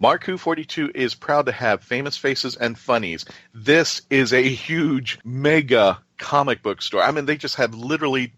Marku42 is proud to have Famous Faces and Funnies. This is a huge, mega comic book store. I mean, they just have literally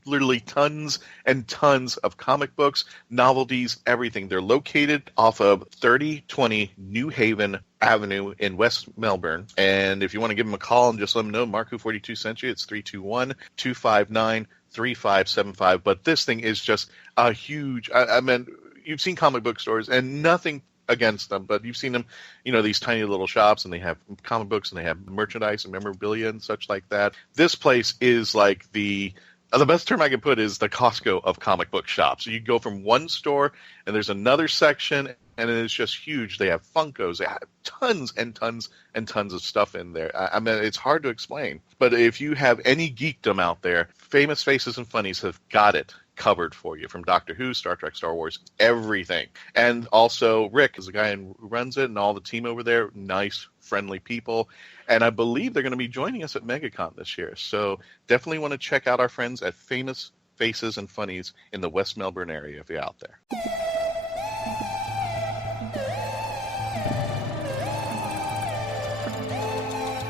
tons and tons of comic books, novelties, everything. They're located off of 3020 New Haven Avenue in West Melbourne. And if you want to give them a call and just let them know Marku42 sent you, it's 321-259-3575. But this thing is just a huge, I mean, you've seen comic book stores and nothing against them, but you've seen them, these tiny little shops, and they have comic books and they have merchandise and memorabilia and such like that. This place is like the best term I can put is the Costco of comic book shops. So you go from one store and there's another section, and it's just huge. They have Funkos. They have tons and tons and tons of stuff in there. I mean, it's hard to explain. But if you have any geekdom out there, Famous Faces and Funnies have got it covered for you, from Doctor Who, Star Trek, Star Wars, everything. And also Rick is the guy who runs it, and all the team over there, nice, friendly people. And I believe they're going to be joining us at MegaCon this year. So definitely want to check out our friends at Famous Faces and Funnies in the West Melbourne area if you're out there.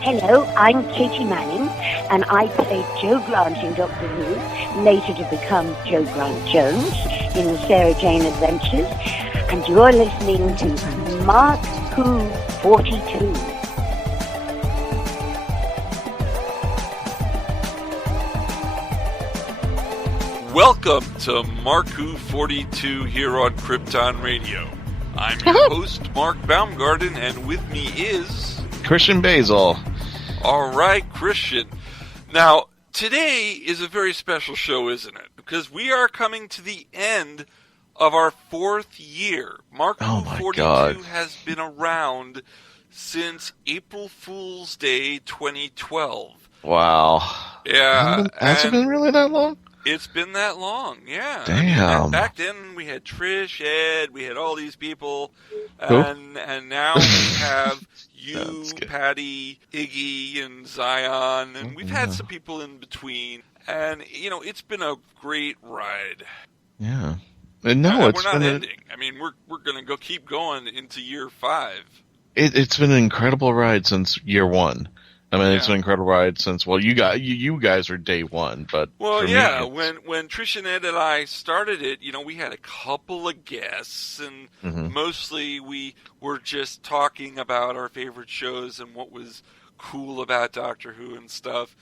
Hello, I'm Katie Manning, and I played Jo Grant in Doctor Who, later to become Jo Grant Jones in the Sarah Jane Adventures, and you're listening to Mark Who 42. Welcome to Mark Who 42 here on Krypton Radio. I'm your host, Mark Baumgarten, and with me is Christian Basil. All right, Christian. Now, today is a very special show, isn't it? Because we are coming to the end of our 4th year. Mark Who 42 has been around since April Fool's Day 2012. Wow. Yeah. Has it been really that long? It's been that long, yeah. Damn. I mean, back then we had Trish, Ed, we had all these people, and now we have you, Patty, Iggy, and Zion, and we've had some people in between, and it's been a great ride. Yeah, and we're not ending. I mean, we're going to keep going into year 5. It's been an incredible ride since year 1. I mean, It's an incredible ride since, you guys are day 1, but... Well, yeah, when Trish and Ed and I started it, we had a couple of guests, and mostly we were just talking about our favorite shows and what was cool about Doctor Who and stuff.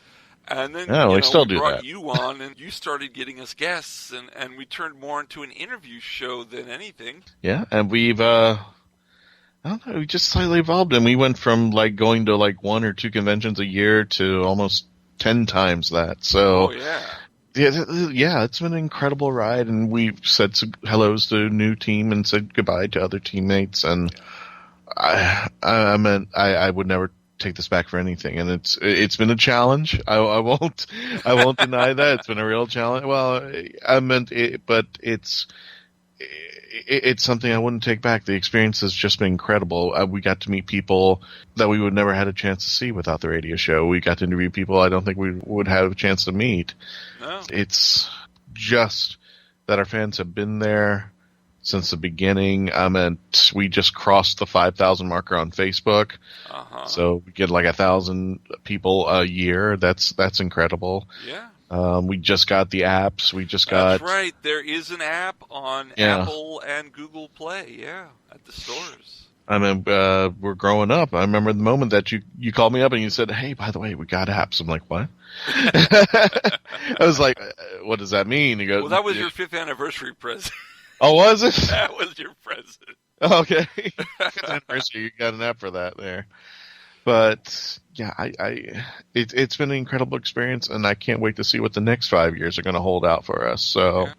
And then we brought you on, and you started getting us guests, and we turned more into an interview show than anything. Yeah, and we've... I don't know, we just slightly evolved, and we went from going to 1 or 2 conventions a year to almost 10 times that. So, yeah, it's been an incredible ride, and we've said hellos to a new team and said goodbye to other teammates, and I would never take this back for anything, and it's been a challenge. I won't deny that. It's been a real challenge. Well, I meant it, but it's something I wouldn't take back. The experience has just been incredible. We got to meet people that we would never had a chance to see without the radio show. We got to interview people I don't think we would have a chance to meet. No. It's just that our fans have been there since the beginning. We just crossed the 5,000 marker on Facebook. So we get 1,000 people a year. That's incredible. Yeah. We just got the apps. That's right. There is an app on Apple and Google Play, at the stores. I mean, we're growing up. I remember the moment that you called me up and you said, "Hey, by the way, we got apps." I'm like, "What?" I was like, "What does that mean?" He goes, "Well, that was your 5th anniversary present." Oh, was it? That was your present. Okay. 5th anniversary. You got an app for that there. But yeah, it's been an incredible experience, and I can't wait to see what the next 5 years are going to hold out for us. So,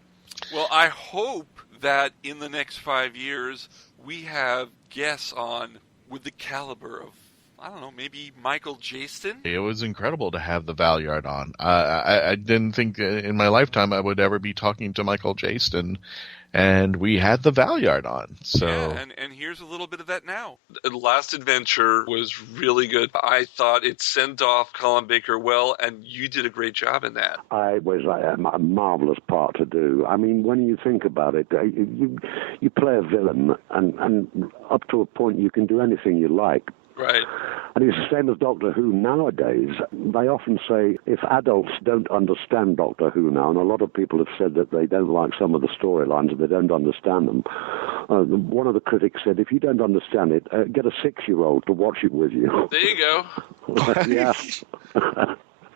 well, I hope that in the next 5 years we have guests on with the caliber of, I don't know, maybe Michael Jayston. It was incredible to have the Valyard on. I didn't think in my lifetime I would ever be talking to Michael Jayston, and we had the Valyard on. So yeah, and here's a little bit of that now. The last adventure was really good. I thought it sent off Colin Baker well, and you did a great job in that. It was a marvelous part to do. I mean, when you think about it, you play a villain, and up to a point you can do anything you like. Right. And it's the same as Doctor Who nowadays. They often say if adults don't understand Doctor Who now, and a lot of people have said that they don't like some of the storylines, they don't understand them. One of the critics said, if you don't understand it, get a 6-year-old to watch it with you. There you go. Yeah.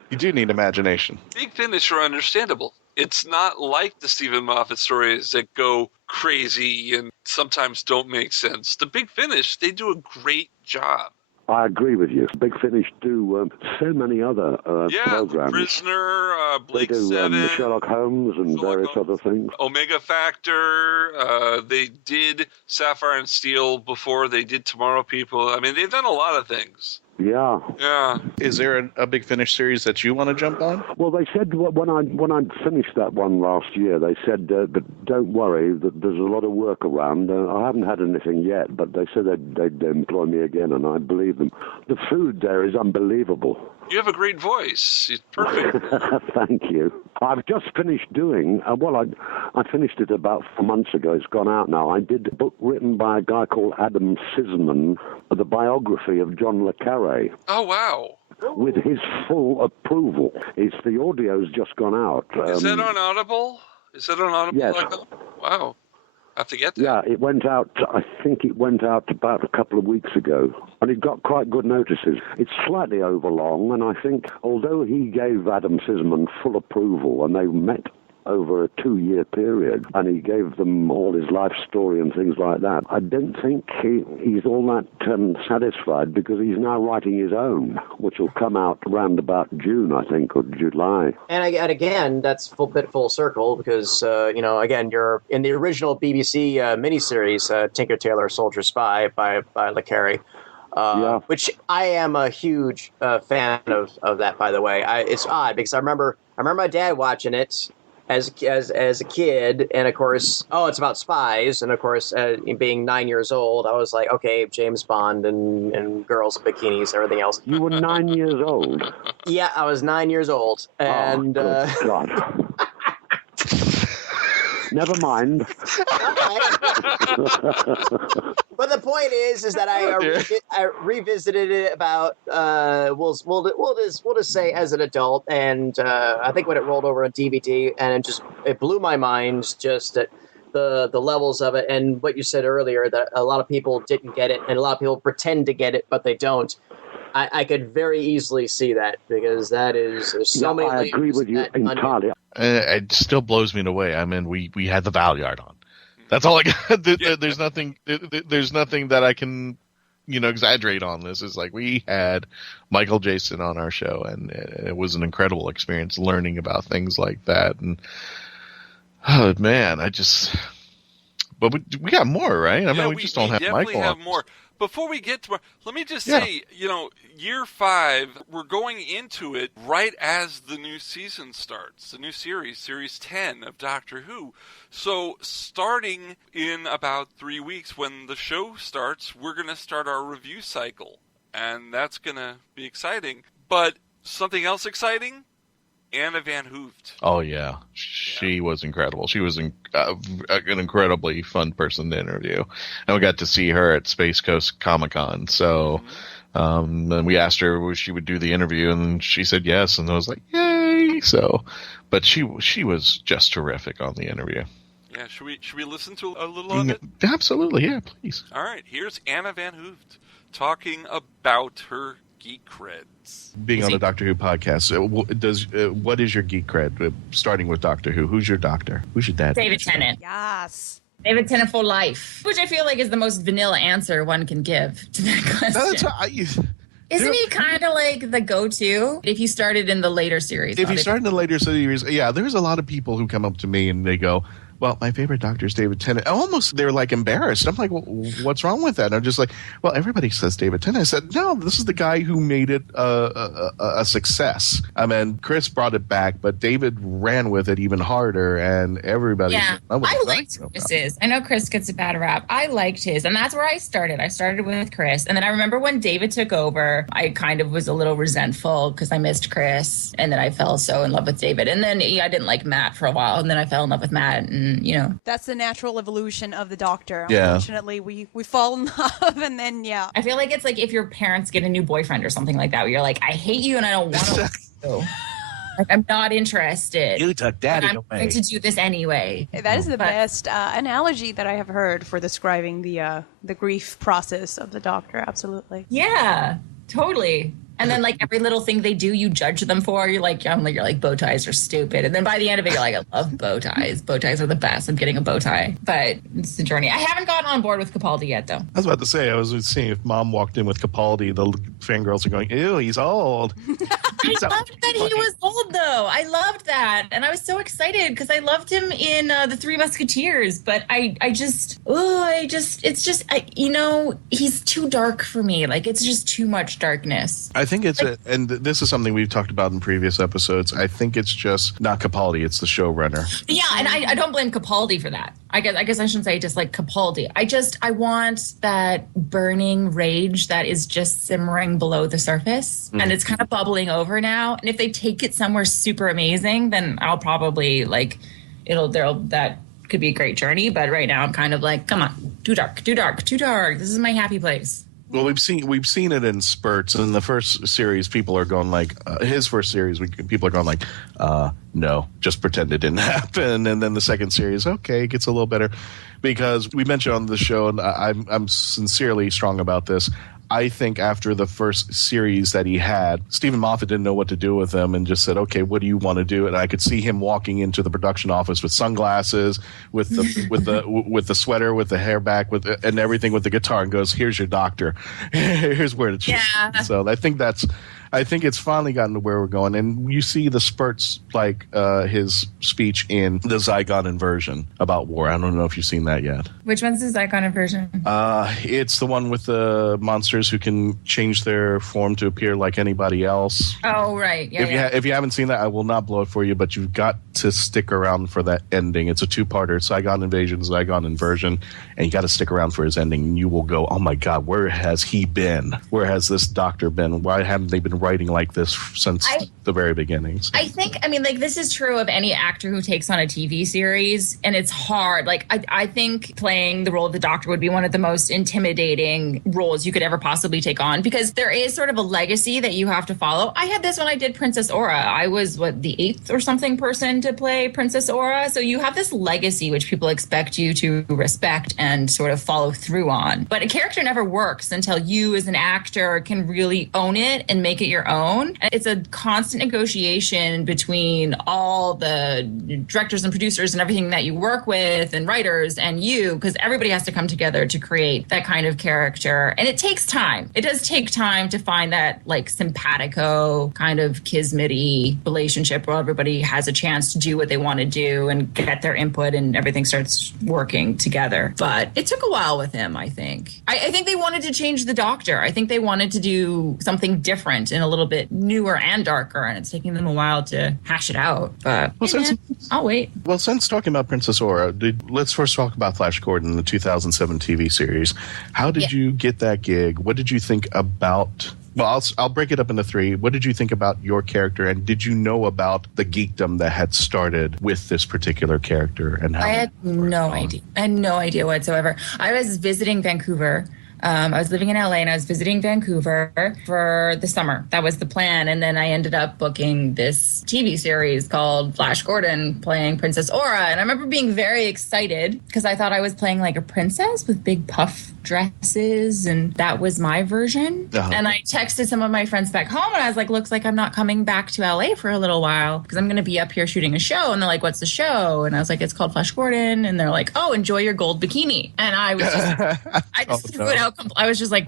You do need imagination. Big Finish are understandable. It's not like the Stephen Moffat stories that go crazy and sometimes don't make sense. The Big Finish, they do a great job. I agree with you. Big Finish do so many other programs. Prisoner, Blake they do 7. Sherlock Holmes and various other things. Omega Factor. They did Sapphire and Steel before they did Tomorrow People. I mean, they've done a lot of things. Yeah. Yeah. Is there a Big Finish series that you want to jump on? Well, they said when I finished that one last year, they said, but don't worry, that there's a lot of work around. I haven't had anything yet, but they said they'd employ me again, and I believe them. The food there is unbelievable. You have a great voice. It's perfect. Thank you. I've just finished doing, I finished it about 4 months ago. It's gone out now. I did a book written by a guy called Adam Sisman, the biography of John le Carré. Oh, wow. With his full approval. The audio's just gone out. Is that on Audible? Is that on Audible? Yes. Wow. I have to get that. Yeah, it went out, I think it went out about a couple of weeks ago, and it got quite good notices. It's slightly overlong, and I think, although he gave Adam Sisman full approval, and they met over a 2-year period, and he gave them all his life story and things like that, I don't think he's all that satisfied, because he's now writing his own, which will come out around about June, I think, or July. And again, that's full circle, because, again, you're in the original BBC miniseries, Tinker Tailor Soldier Spy by le Carré, which I am a huge fan of that, by the way. It's odd, because I remember my dad watching it as a kid, and of course, it's about spies, and of course, being 9 years old, I was like, okay, James Bond and girls in bikinis, everything else. You were 9 years old? Yeah, I was 9 years old, and good God. Never mind. But the point is that I revisited it about we'll just say as an adult, and I think when it rolled over on DVD, and it blew my mind just at the levels of it, and what you said earlier, that a lot of people didn't get it, and a lot of people pretend to get it, but they don't. I could very easily see that, because there's so many. I agree with you entirely. It still blows me away. I mean, we had the Valyard on. That's all I got. There's nothing. There's nothing that I can, exaggerate on this. It's like we had Michael Jayston on our show, and it was an incredible experience learning about things like that. And oh man, but we got more, right? I mean, we just don't have Michael. We definitely have more. Before we get to, let me just say, year 5, we're going into it right as the new season starts, the new series 10 of Doctor Who. So starting in about 3 weeks when the show starts, we're going to start our review cycle, and that's going to be exciting. But something else exciting? Anna Van Hooft. Oh, yeah. She was incredible. She was an incredibly fun person to interview. And we got to see her at Space Coast Comic-Con. So then we asked her if she would do the interview, and she said yes. And I was like, yay! So, but she was just terrific on the interview. Yeah, should we listen to a little of it? Absolutely, yeah, please. All right, here's Anna Van Hooft talking about her Geek Creds. Being on the Doctor Who podcast, what is your Geek Cred? Starting with Doctor Who, who's your doctor? Who's your dad? David Tennant. Yes. David Tennant for life, which I feel like is the most vanilla answer one can give to that question. Isn't he kind of like the go-to if you started in the later series? If you started in the later series, yeah, there's a lot of people who come up to me and they go, well, my favorite doctor is David Tennant. Almost, they're like embarrassed. I'm like, well, what's wrong with that? And I'm just like, well, everybody says David Tennant. I said, no, this is the guy who made it a success. I mean, Chris brought it back, but David ran with it even harder, and everybody. Yeah, I liked Chris's. I know Chris gets a bad rap. I liked his, and that's where I started. I started with Chris, and then I remember when David took over, I kind of was a little resentful because I missed Chris, and then I fell so in love with David, and then I didn't like Matt for a while, and then I fell in love with Matt, and you know. That's the natural evolution of the Doctor. Yeah. Unfortunately, we fall in love, and then I feel like it's like if your parents get a new boyfriend or something like that, where you're like, I hate you and I don't want to. Like, I'm not interested. You took daddy away. I'm going to do this anyway. That is the best analogy that I have heard for describing the grief process of the Doctor. Absolutely. Yeah, totally. And then, like, every little thing they do, you judge them for. You're like, bow ties are stupid. And then by the end of it, you're like, I love bow ties. Bow ties are the best. I'm getting a bow tie. But it's a journey. I haven't gotten on board with Capaldi yet, though. I was about to say, I was seeing if Mom walked in with Capaldi, the fangirls are going, ew, he's old. I loved that he was old, though. I loved that. And I was so excited because I loved him in The Three Musketeers. But he's too dark for me. Like, it's just too much darkness. I think it's and this is something we've talked about in previous episodes. I think it's just not Capaldi; it's the showrunner. Yeah, and I don't blame Capaldi for that. I guess I shouldn't say just like Capaldi. I want that burning rage that is just simmering below the surface, and it's kind of bubbling over now. And if they take it somewhere super amazing, then I'll probably that could be a great journey. But right now, I'm kind of like, come on, too dark. This is my happy place. Well, we've seen it in spurts. In the first series, people are going like, his first series, people are going like, no, just pretend it didn't happen. And then the second series, okay, it gets a little better, because we mentioned on the show, and I'm sincerely strong about this. I think after the first series that he had, Stephen Moffat didn't know what to do with him and just said, okay, what do you want to do? And I could see him walking into the production office with sunglasses, with the sweater, with the hair back, and everything, with the guitar, and goes, here's your doctor. Here's where it's So I think it's finally gotten to where we're going. And you see the spurts, like his speech in the Zygon inversion about war. I don't know if you've seen that yet. Which one's the Zygon inversion? It's the one with the monsters who can change their form to appear like anybody else. Oh, right. Yeah, if you haven't seen that, I will not blow it for you, but you've got to stick around for that ending. It's a two-parter, Zygon invasion, Zygon inversion, and you got to stick around for his ending. And you will go, oh my God, where has he been? Where has this doctor been? Why haven't they been writing like this since the very beginnings? I think, this is true of any actor who takes on a TV series, and it's hard. Like, I think playing the role of the Doctor would be one of the most intimidating roles you could ever possibly take on, because there is sort of a legacy that you have to follow. I had this when I did Princess Aura. I was, the 8th or something person to play Princess Aura. So you have this legacy which people expect you to respect and sort of follow through on. But a character never works until you as an actor can really own it and make it your own. It's a constant negotiation between all the directors and producers and everything that you work with and writers and you, because everybody has to come together to create that kind of character. And it takes time. It does take time to find that like simpatico kind of kismet-y relationship where everybody has a chance to do what they want to do and get their input and everything starts working together. But it took a while with him, I think. I think they wanted to change the Doctor. I think they wanted to do something different and a little bit newer and darker, and it's taking them a while to hash it out. But I'll wait. Well, since talking about Princess Aura, let's first talk about Flash Gordon, the 2007 TV series. How did you get that gig? What did you think about... Well, I'll break it up into 3. What did you think about your character, and did you know about the geekdom that had started with this particular character? And how I had no idea. I had no idea whatsoever. I was visiting Vancouver. I was living in LA and I was visiting Vancouver for the summer. That was the plan. And then I ended up booking this TV series called Flash Gordon playing Princess Aura. And I remember being very excited because I thought I was playing like a princess with big puff dresses. And that was my version. Uh-huh. And I texted some of my friends back home and I was like, looks like I'm not coming back to LA for a little while because I'm going to be up here shooting a show. And they're like, what's the show? And I was like, it's called Flash Gordon. And they're like, oh, enjoy your gold bikini. And I was just, I was just like,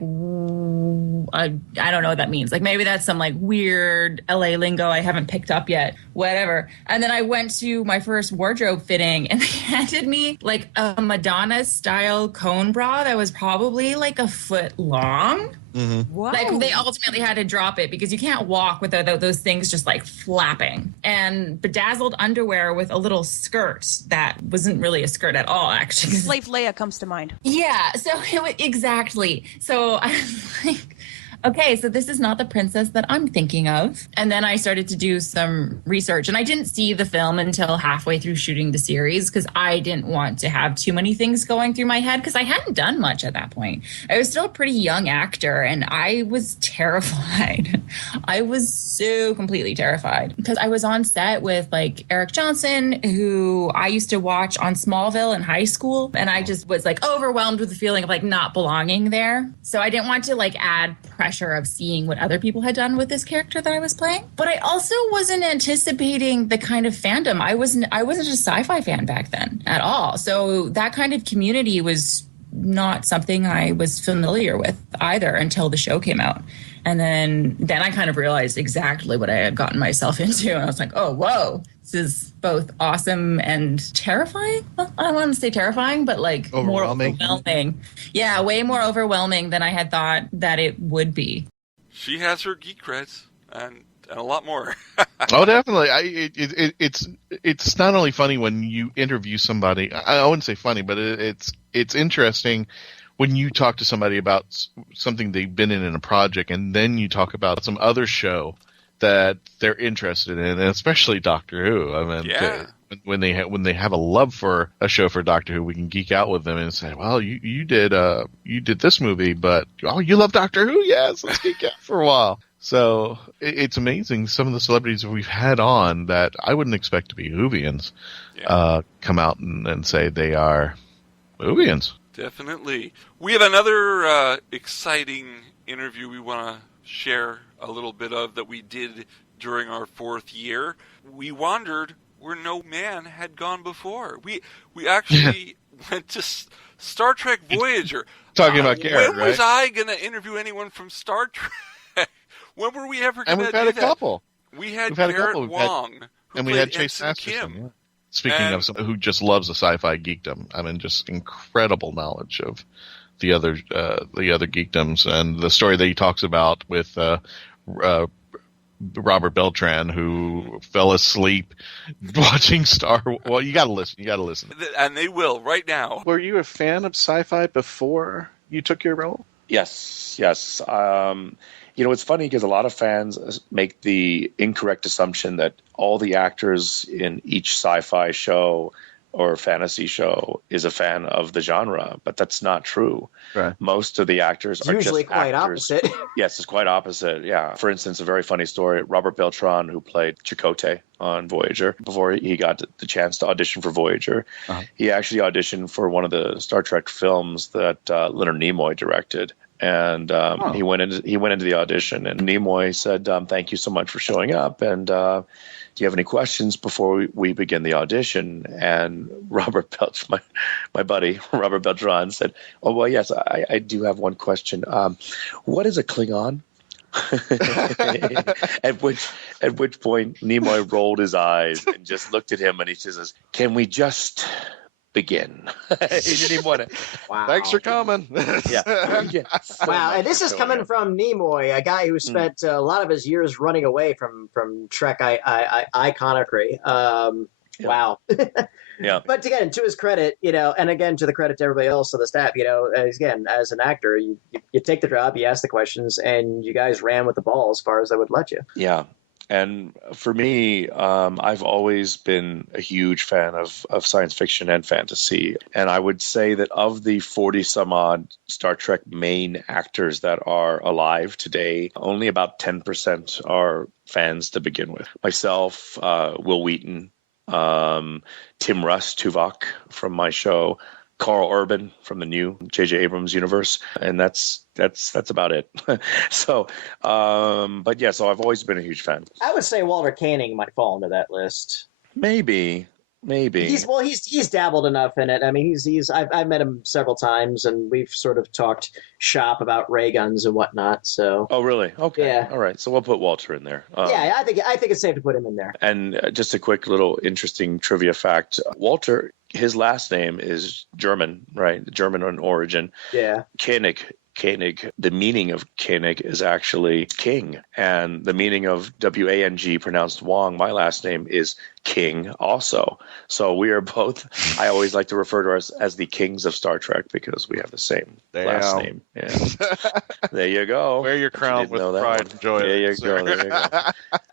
I don't know what that means. Like maybe that's some like weird LA lingo I haven't picked up yet, whatever. And then I went to my first wardrobe fitting and they handed me like a Madonna style cone bra that was probably like a foot long. Mm-hmm. Wow. Like they ultimately had to drop it because you can't walk without those things just like flapping. And bedazzled underwear with a little skirt that wasn't really a skirt at all, actually. Slave Leia comes to mind. Yeah, so exactly. So I was like, okay, so this is not the princess that I'm thinking of. And then I started to do some research, and I didn't see the film until halfway through shooting the series because I didn't want to have too many things going through my head because I hadn't done much at that point. I was still a pretty young actor, and I was terrified. I was so completely terrified because I was on set with like Eric Johnson, who I used to watch on Smallville in high school, and I just was like overwhelmed with the feeling of like not belonging there. So I didn't want to like add pressure of seeing what other people had done with this character that I was playing. But I also wasn't anticipating the kind of fandom. I wasn't a sci-fi fan back then at all. So that kind of community was not something I was familiar with either until the show came out. And then I kind of realized exactly what I had gotten myself into. And I was like, oh, whoa, this is both awesome and terrifying. Well, I don't want to say terrifying, but like more overwhelming. Yeah, way more overwhelming than I had thought that it would be. She has her geek creds and a lot more. Oh, definitely. It's not only funny when you interview somebody. I wouldn't say funny, but it's interesting when you talk to somebody about something they've been in a project, and then you talk about some other show that they're interested in, and especially Doctor Who. I mean, when they have a love for a show for Doctor Who, we can geek out with them and say, "Well, you did this movie, but you love Doctor Who? Yes, let's geek out for a while." So it's amazing some of the celebrities we've had on that I wouldn't expect to be Whovians come out and say they are Whovians. Definitely. We have another exciting interview we want to share a little bit of that we did during our 4th year. We wandered where no man had gone before. We actually went to Star Trek Voyager. Talking about Garrett, when was I going to interview anyone from Star Trek? When were we ever going to do that? And we've had a couple. We had Garrett Wang, and we had Chase Masterson. Yeah. Speaking of someone who just loves the sci-fi geekdom, I mean, just incredible knowledge of the other geekdoms, and the story that he talks about with Robert Beltran, who fell asleep watching Star Wars. Well, you got to listen. And they will right now. Were you a fan of sci-fi before you took your role? Yes. It's funny because a lot of fans make the incorrect assumption that all the actors in each sci-fi show or fantasy show is a fan of the genre, but that's not true. Right. Most of the actors are usually just quite actors. opposite. Yes, it's quite opposite. Yeah. For instance, a very funny story, Robert Beltran, who played Chakotay on Voyager, before he got the chance to audition for Voyager, he actually auditioned for one of the Star Trek films that Leonard Nimoy directed. And he went into the audition, and Nimoy said, "Thank you so much for showing up. And do you have any questions before we begin the audition?" And my buddy Robert Beltran said, "Oh well, yes, I do have one question. What is a Klingon?" at which point Nimoy rolled his eyes and just looked at him, and he says, "Can we just begin?" He didn't even want to. Wow. Thanks for coming. Wow, and this is coming from Nimoy, a guy who spent a lot of his years running away from Trek iconography. Wow. Yeah. But again, to his credit, and again to the credit to everybody else on the staff, again, as an actor, you take the job, you ask the questions, and you guys ran with the ball as far as they would let you. Yeah. And for me, I've always been a huge fan of science fiction and fantasy. And I would say that of the 40-some-odd Star Trek main actors that are alive today, only about 10% are fans to begin with. Myself, Will Wheaton, Tim Russ, Tuvok from my show, Carl Urban from the new J.J. Abrams universe, and that's about it. So I've always been a huge fan. I would say Walter Koenig might fall into that list. Maybe. Maybe. He's dabbled enough in it. I mean, I've met him several times, and we've sort of talked shop about ray guns and whatnot. So. Oh, really? Okay. Yeah. All right. So we'll put Walter in there. Yeah, I think it's safe to put him in there. And just a quick little interesting trivia fact: Walter, his last name is German, right? German in origin. Yeah. Koenig, the meaning of Koenig is actually king, and the meaning of Wang pronounced Wang, my last name, is king also. So we are both, I always like to refer to us as the kings of Star Trek because we have the same last name. Yeah. There you go. Wear your crown with pride. Enjoy there it. There you go.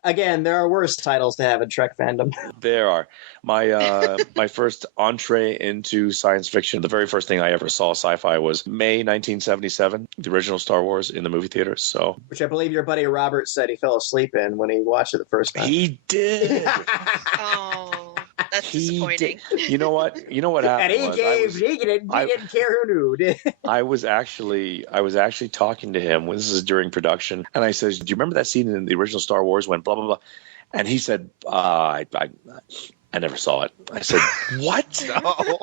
Again, there are worse titles to have in Trek fandom. There are. My first entree into science fiction, the very first thing I ever saw sci-fi was May 1977, the original Star Wars in the movie theaters. So, which I believe your buddy Robert said he fell asleep in when he watched it the first time. He did. Oh, that's disappointing. You know what happened? And he didn't care who knew. I was actually talking to him when this is during production, and I said, "Do you remember that scene in the original Star Wars when blah blah blah?" And he said, I never saw it. I said, what? No.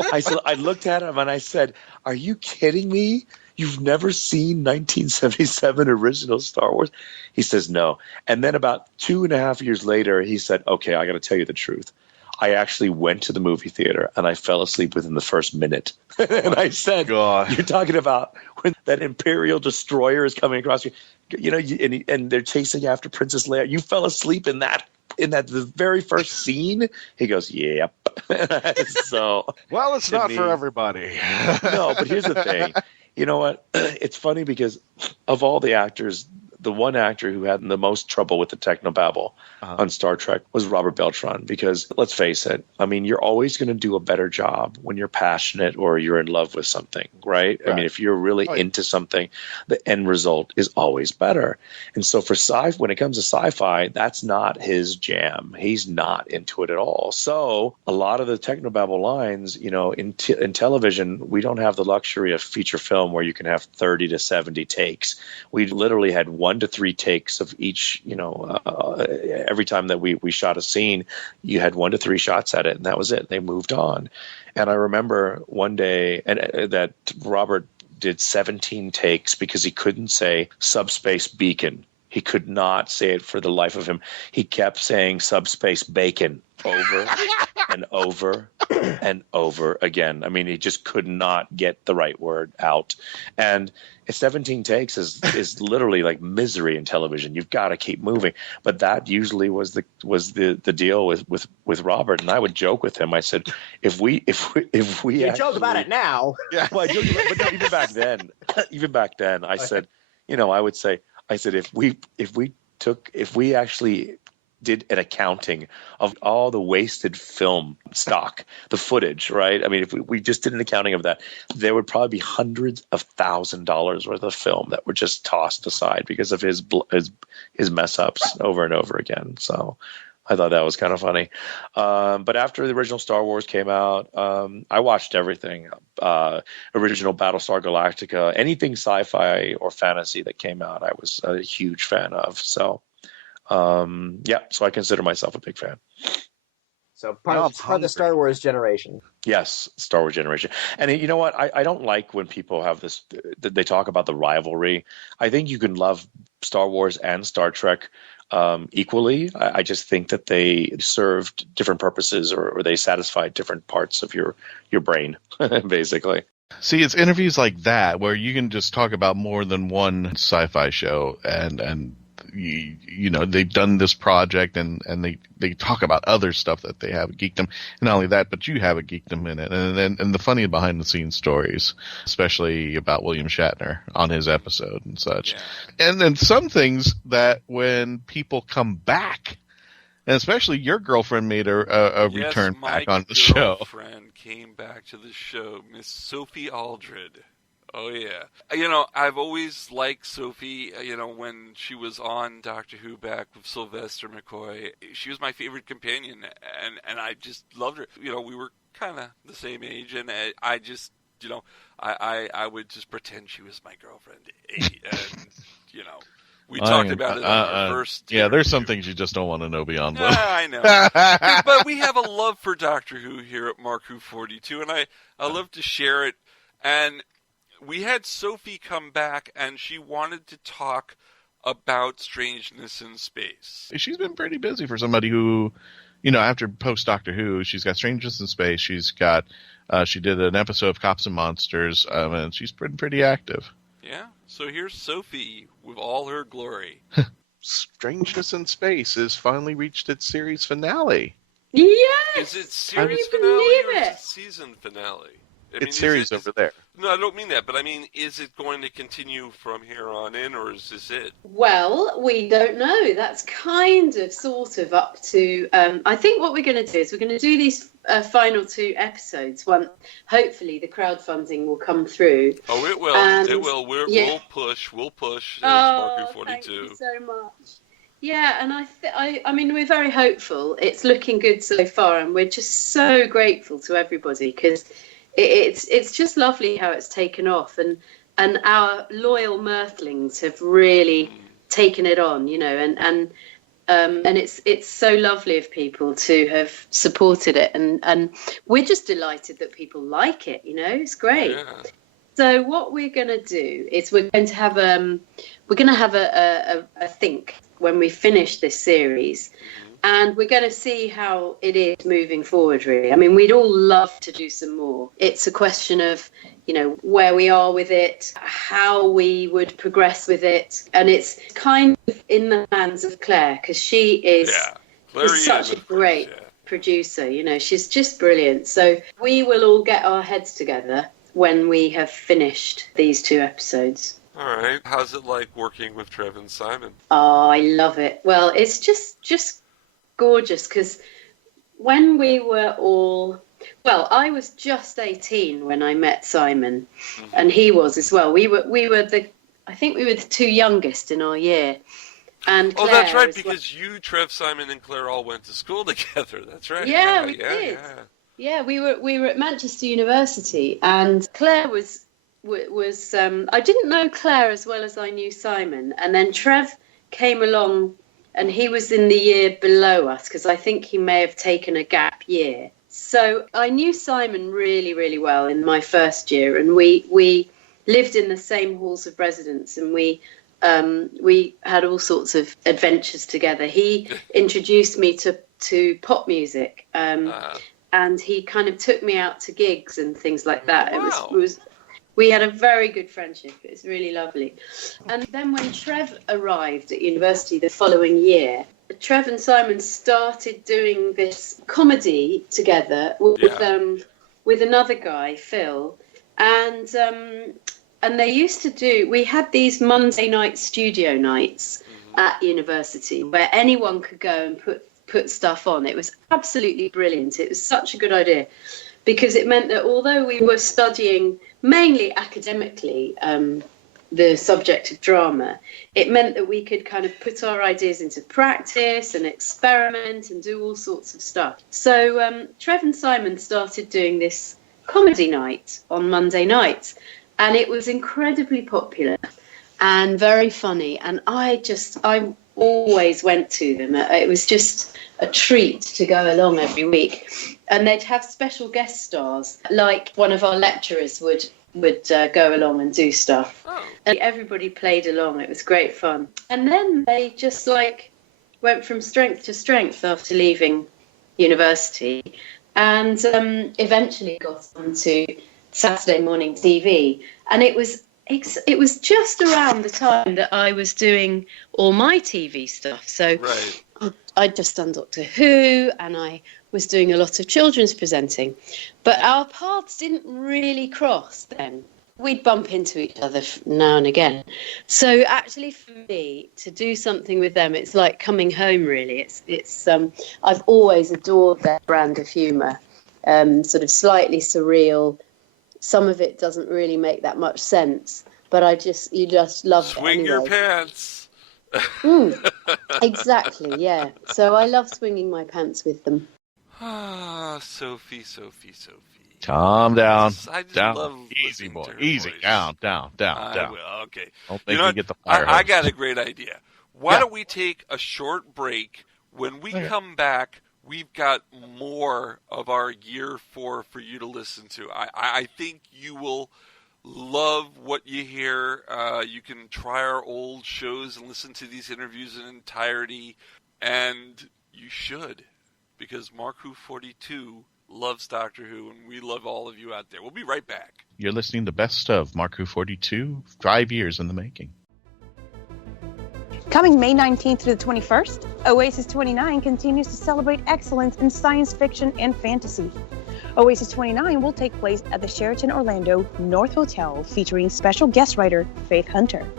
I looked at him and I said, are you kidding me? You've never seen 1977 original Star Wars? He says, no. And then about 2.5 years later, he said, okay, I got to tell you the truth. I actually went to the movie theater and I fell asleep within the first minute. And I said, God. You're talking about when that Imperial destroyer is coming across you, and they're chasing after Princess Leia. You fell asleep in that the very first scene? He goes, yep. So, well, it's not for everybody. No, but here's the thing. You know what? It's funny because of all the actors, the one actor who had the most trouble with the technobabble on Star Trek was Robert Beltran, because let's face it, I mean, you're always going to do a better job when you're passionate or you're in love with something, right? I mean, if you're really into something, the end result is always better. And so for when it comes to sci-fi, that's not his jam. He's not into it at all. So a lot of the technobabble lines, in television, we don't have the luxury of feature film where you can have 30 to 70 takes. We literally had 1 to 3 takes of each, every time that we shot a scene, you had 1 to 3 shots at it, and that was it. They moved on. And I remember one day that Robert did 17 takes because he couldn't say SubSpace Bacon. He could not say it for the life of him. He kept saying SubSpace Bacon over and over and over again. I mean, he just could not get the right word out. And 17 takes is literally like misery in television. You've got to keep moving. But that usually was the deal with Robert. And I would joke with him. I said, if we you joke about it now. Yeah. Well, but no, even back then, I said, I said, if we actually did an accounting of all the wasted film stock, the footage, right? I mean, if we just did an accounting of that, there would probably be hundreds of $1,000s worth of film that were just tossed aside because of his mess ups over and over again. So I thought that was kind of funny. But after the original Star Wars came out, I watched everything. Original Battlestar Galactica, anything sci-fi or fantasy that came out, I was a huge fan of. So, so I consider myself a big fan. So part of the Star Wars generation. Yes, Star Wars generation. And you know what? I don't like when people have this, they talk about the rivalry. I think you can love Star Wars and Star Trek equally. I just think that they served different purposes or they satisfied different parts of your brain, basically. See, it's interviews like that where you can just talk about more than one sci-fi show and they've done this project and they talk about other stuff that they have geekdom. And not only that, but you have a geekdom in it. And the funny behind the scenes stories, especially about William Shatner on his episode and such. Yeah. And then some things that when people come back, and especially your girlfriend made a return back on the show. My girlfriend came back to the show, Miss Sophie Aldred. Oh, yeah. I've always liked Sophie, when she was on Doctor Who back with Sylvester McCoy. She was my favorite companion, and I just loved her. We were kind of the same age, and I just, I would just pretend she was my girlfriend. And, We talked about it on our first. Yeah, there's some things you just don't want to know beyond. I know, but we have a love for Doctor Who here at Mark Who 42, and I love to share it. And we had Sophie come back, and she wanted to talk about Strangeness in Space. She's been pretty busy for somebody who, after post Doctor Who, she's got Strangeness in Space. She's got, she did an episode of Cops and Monsters, and she's pretty active. Yeah. So here's Sophie with all her glory. Strangeness in Space has finally reached its series finale. Yes. Is it series finale or is it season finale? It's series over there. No, I don't mean that, but I mean, is it going to continue from here on in, or is this it? Well, we don't know. That's kind of, sort of up to... I think what we're going to do is we're going to do these final 2 episodes. One, hopefully the crowdfunding will come through. Oh, it will. It will. We'll push. We'll push. Mark 42. Thank you so much. Yeah, and I mean, we're very hopeful. It's looking good so far, and we're just so grateful to everybody because... It's just lovely how it's taken off, and our loyal Mirthlings have really taken it on, and it's so lovely of people to have supported it, and we're just delighted that people like it. It's great. Yeah. So what we're going to do is we're going to have a think when we finish this series. And we're going to see how it is moving forward, really. I mean, we'd all love to do some more. It's a question of, where we are with it, how we would progress with it. And it's kind of in the hands of Claire, because she is such a great producer. She's just brilliant. So we will all get our heads together when we have finished these 2 episodes. All right. How's it like working with Trev and Simon? Oh, I love it. Well, it's just gorgeous because when we were all I was just 18 when I met Simon, and he was as well. We were the 2 youngest in our year, and Claire that's right, because you, Trev, Simon, and Claire all went to school together. That's right. Yeah, we did. Yeah, we were at Manchester University, and Claire was I didn't know Claire as well as I knew Simon, and then Trev came along. And he was in the year below us because I think he may have taken a gap year. So I knew Simon really, really well in my first year, and we lived in the same halls of residence, and we had all sorts of adventures together. He introduced me to pop music, and he kind of took me out to gigs and things like that. Wow. It was. We had a very good friendship. It was really lovely. And then when Trev arrived at university the following year, Trev and Simon started doing this comedy together with another guy, Phil. And they used to we had these Monday night studio nights at university where anyone could go and put stuff on. It was absolutely brilliant. It was such a good idea because it meant that although we were studying mainly academically, the subject of drama, it meant that we could kind of put our ideas into practice and experiment and do all sorts of stuff. So Trev and Simon started doing this comedy night on Monday nights, and it was incredibly popular and very funny. And I always went to them. It was just a treat to go along every week. And they'd have special guest stars, like one of our lecturers would go along and do stuff. Oh. And everybody played along. It was great fun. And then they just went from strength to strength after leaving university, and eventually got onto Saturday morning TV. And it was just around the time that I was doing all my TV stuff. So I'd just done Doctor Who, and I was doing a lot of children's presenting. But our paths didn't really cross then. We'd bump into each other now and again. So actually for me, to do something with them, it's like coming home, really. It's I've always adored their brand of humour, sort of slightly surreal. Some of it doesn't really make that much sense, but you just love it anyway. Swing your pants. Exactly, yeah. So I love swinging my pants with them. Ah, Sophie. Calm down. I just down. love Easy, boy. to her Easy. voice. Down. I will. Okay. Don't make me get the fire I hose. got a great idea. Why don't we take a short break? When we come back, we've got more of our year 4 for you to listen to. I think you will love what you hear. You can try our old shows and listen to these interviews in entirety, and you should, because Mark Who 42 loves Doctor Who, and we love all of you out there. We'll be right back. You're listening to Best of Mark Who 42, 5 years in the making. Coming May 19th through the 21st, Oasis 29 continues to celebrate excellence in science fiction and fantasy. Oasis 29 will take place at the Sheraton Orlando North Hotel, featuring special guest writer Faith Hunter.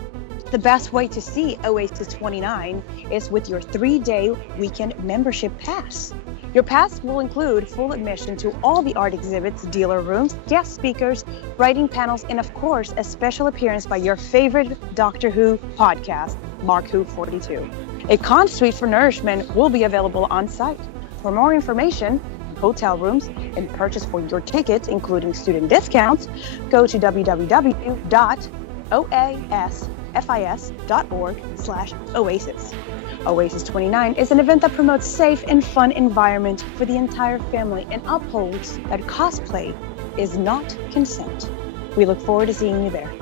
The best way to see Oasis 29 is with your 3-day weekend membership pass. Your pass will include full admission to all the art exhibits, dealer rooms, guest speakers, writing panels, and of course, a special appearance by your favorite Doctor Who podcast, Mark Who 42. A con suite for nourishment will be available on site. For more information, hotel rooms, and purchase for your tickets, including student discounts, go to www.osfis.org/oasis. Oasis 29 is an event that promotes safe and fun environment for the entire family and upholds that cosplay is not consent. We look forward to seeing you there.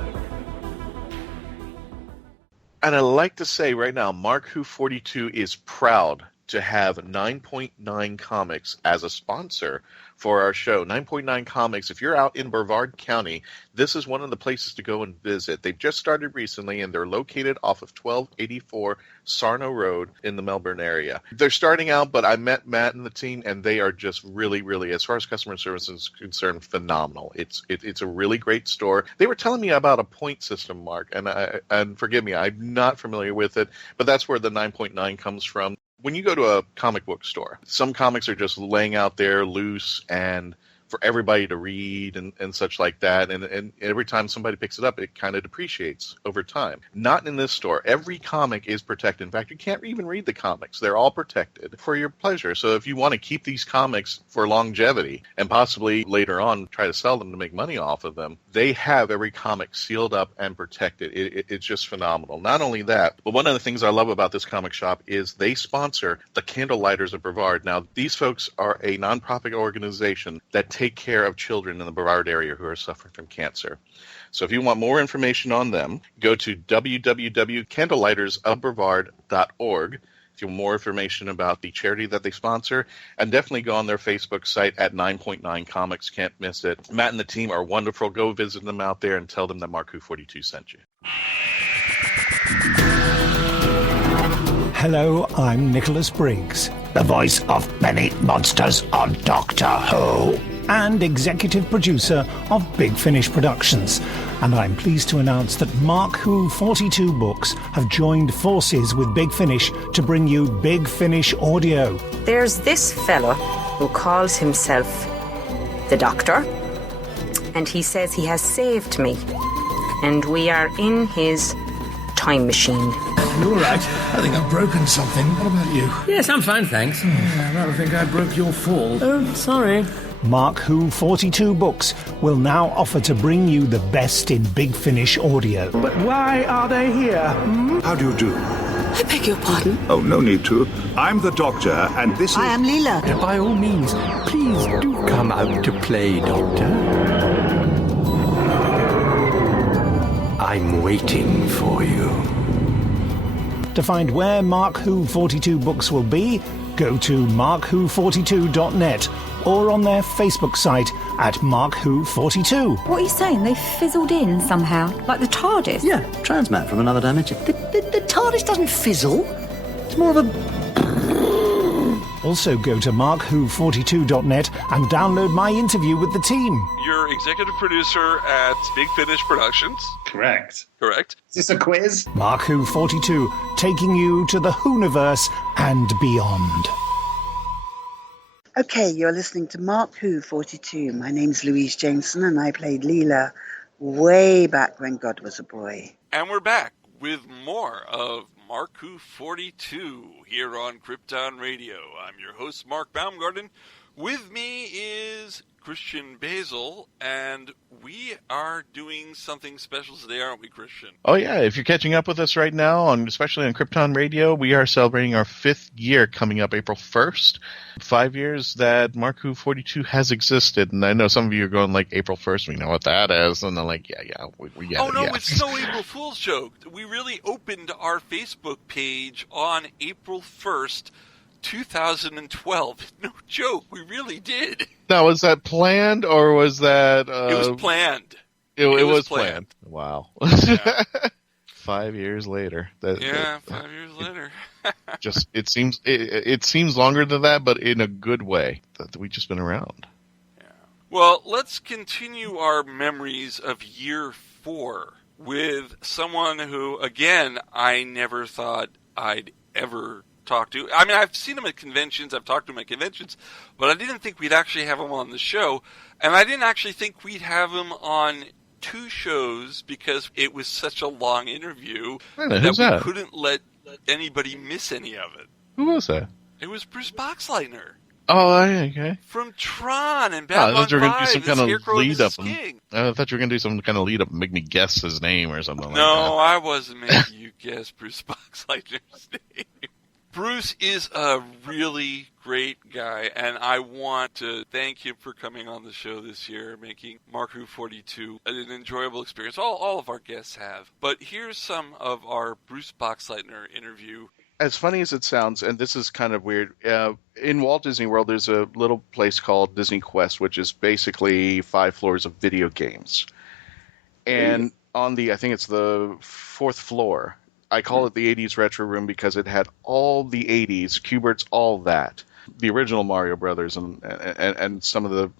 And I'd like to say right now, Mark Who 42 is proud to have 9.9 Comics as a sponsor for our show. 9.9 Comics, if you're out in Brevard County, this is one of the places to go and visit. They've just started recently, and they're located off of 1284 Sarno Road in the Melbourne area. They're starting out, but I met Matt and the team, and they are just really, really, as far as customer service is concerned, phenomenal. It's a really great store. They were telling me about a point system, Mark, and forgive me, I'm not familiar with it, but that's where the 9.9 comes from. When you go to a comic book store, some comics are just laying out there loose and for everybody to read and such like that. And every time somebody picks it up, it kind of depreciates over time. Not in this store. Every comic is protected. In fact, you can't even read the comics. They're all protected for your pleasure. So if you want to keep these comics for longevity and possibly later on try to sell them to make money off of them, they have every comic sealed up and protected. It's just phenomenal. Not only that, but one of the things I love about this comic shop is they sponsor the Candlelighters of Brevard. Now, these folks are a nonprofit organization that take care of children in the Brevard area who are suffering from cancer. So if you want more information on them, go to www.candlelightersofbrevard.org if you want more information about the charity that they sponsor, and definitely go on their Facebook site at 9.9 Comics. Can't miss it. Matt and the team are wonderful. Go visit them out there and tell them that Mark Who 42 sent you. Hello, I'm Nicholas Briggs, the voice of many monsters on Doctor Who, and executive producer of Big Finish Productions. And I'm pleased to announce that Mark Who 42 books have joined forces with Big Finish to bring you Big Finish Audio. There's this fella who calls himself the Doctor, and he says he has saved me, and we are in his time machine. You're right. I think I've broken something. What about you? Yes, I'm fine, thanks. I rather think I broke your fall. Oh, sorry. Mark Who 42 books will now offer to bring you the best in Big Finish Audio. But why are they here? How do you do? I beg your pardon? Oh, no need to. I'm the Doctor, and this is... I am Leela. By all means, please do come out to play, Doctor. I'm waiting for you. To find where Mark Who 42 books will be, go to markwho42.net or on their Facebook site at Mark Who 42. What are you saying? They fizzled in somehow? Like the TARDIS? Yeah, transmat from another dimension. The TARDIS doesn't fizzle. It's more of a... Also go to markwho42.net and download my interview with the team. You're executive producer at Big Finish Productions. Correct. Correct. Is this a quiz? Mark Who 42, taking you to the Whoniverse and beyond. Okay, you're listening to Mark Who 42. My name's Louise Jayston, and I played Leela way back when God was a boy. And we're back with more of Mark Who 42 here on Krypton Radio. I'm your host, Mark Baumgarten. With me is Christian Basil, and we are doing something special today, aren't we, Christian? Oh, yeah. If you're catching up with us right now, especially on Krypton Radio, we are celebrating our 5th year coming up April 1st. 5 years that Mark Who 42 has existed, and I know some of you are going like, April 1st, we know what that is, and they're like, we get it. Oh, no, yeah. It's no April Fool's joke. We really opened our Facebook page on April 1st, 2012. No joke, we really did. Now, was that planned, or was that... it was planned. It was planned. Wow. Yeah. 5 years later. 5 years later. It seems longer than that, but in a good way. That we've just been around. Yeah. Well, let's continue our memories of year 4 with someone who, again, I never thought I'd ever talk to. I mean, I've seen him at conventions, I've talked to him at conventions, but I didn't think we'd actually have him on the show, and I didn't actually think we'd have him on 2 shows because it was such a long interview that we couldn't let anybody miss any of it. Who was that? It was Bruce Boxleitner. Oh, okay. From TRON and Babylon 5, some kind of lead up. King. I thought you were going to do some kind of lead up and make me guess his name or something like that. No, I wasn't making you guess Bruce Boxleitner's name. Bruce is a really great guy, and I want to thank him for coming on the show this year, making Mark Who 42 an enjoyable experience. All of our guests have. But here's some of our Bruce Boxleitner interview. As funny as it sounds, and this is kind of weird, in Walt Disney World there's a little place called Disney Quest, which is basically 5 floors of video games. And on I think it's the 4th floor, I call it the 80s Retro Room because it had all the 80s, Q*berts, all that. The original Mario Brothers and some of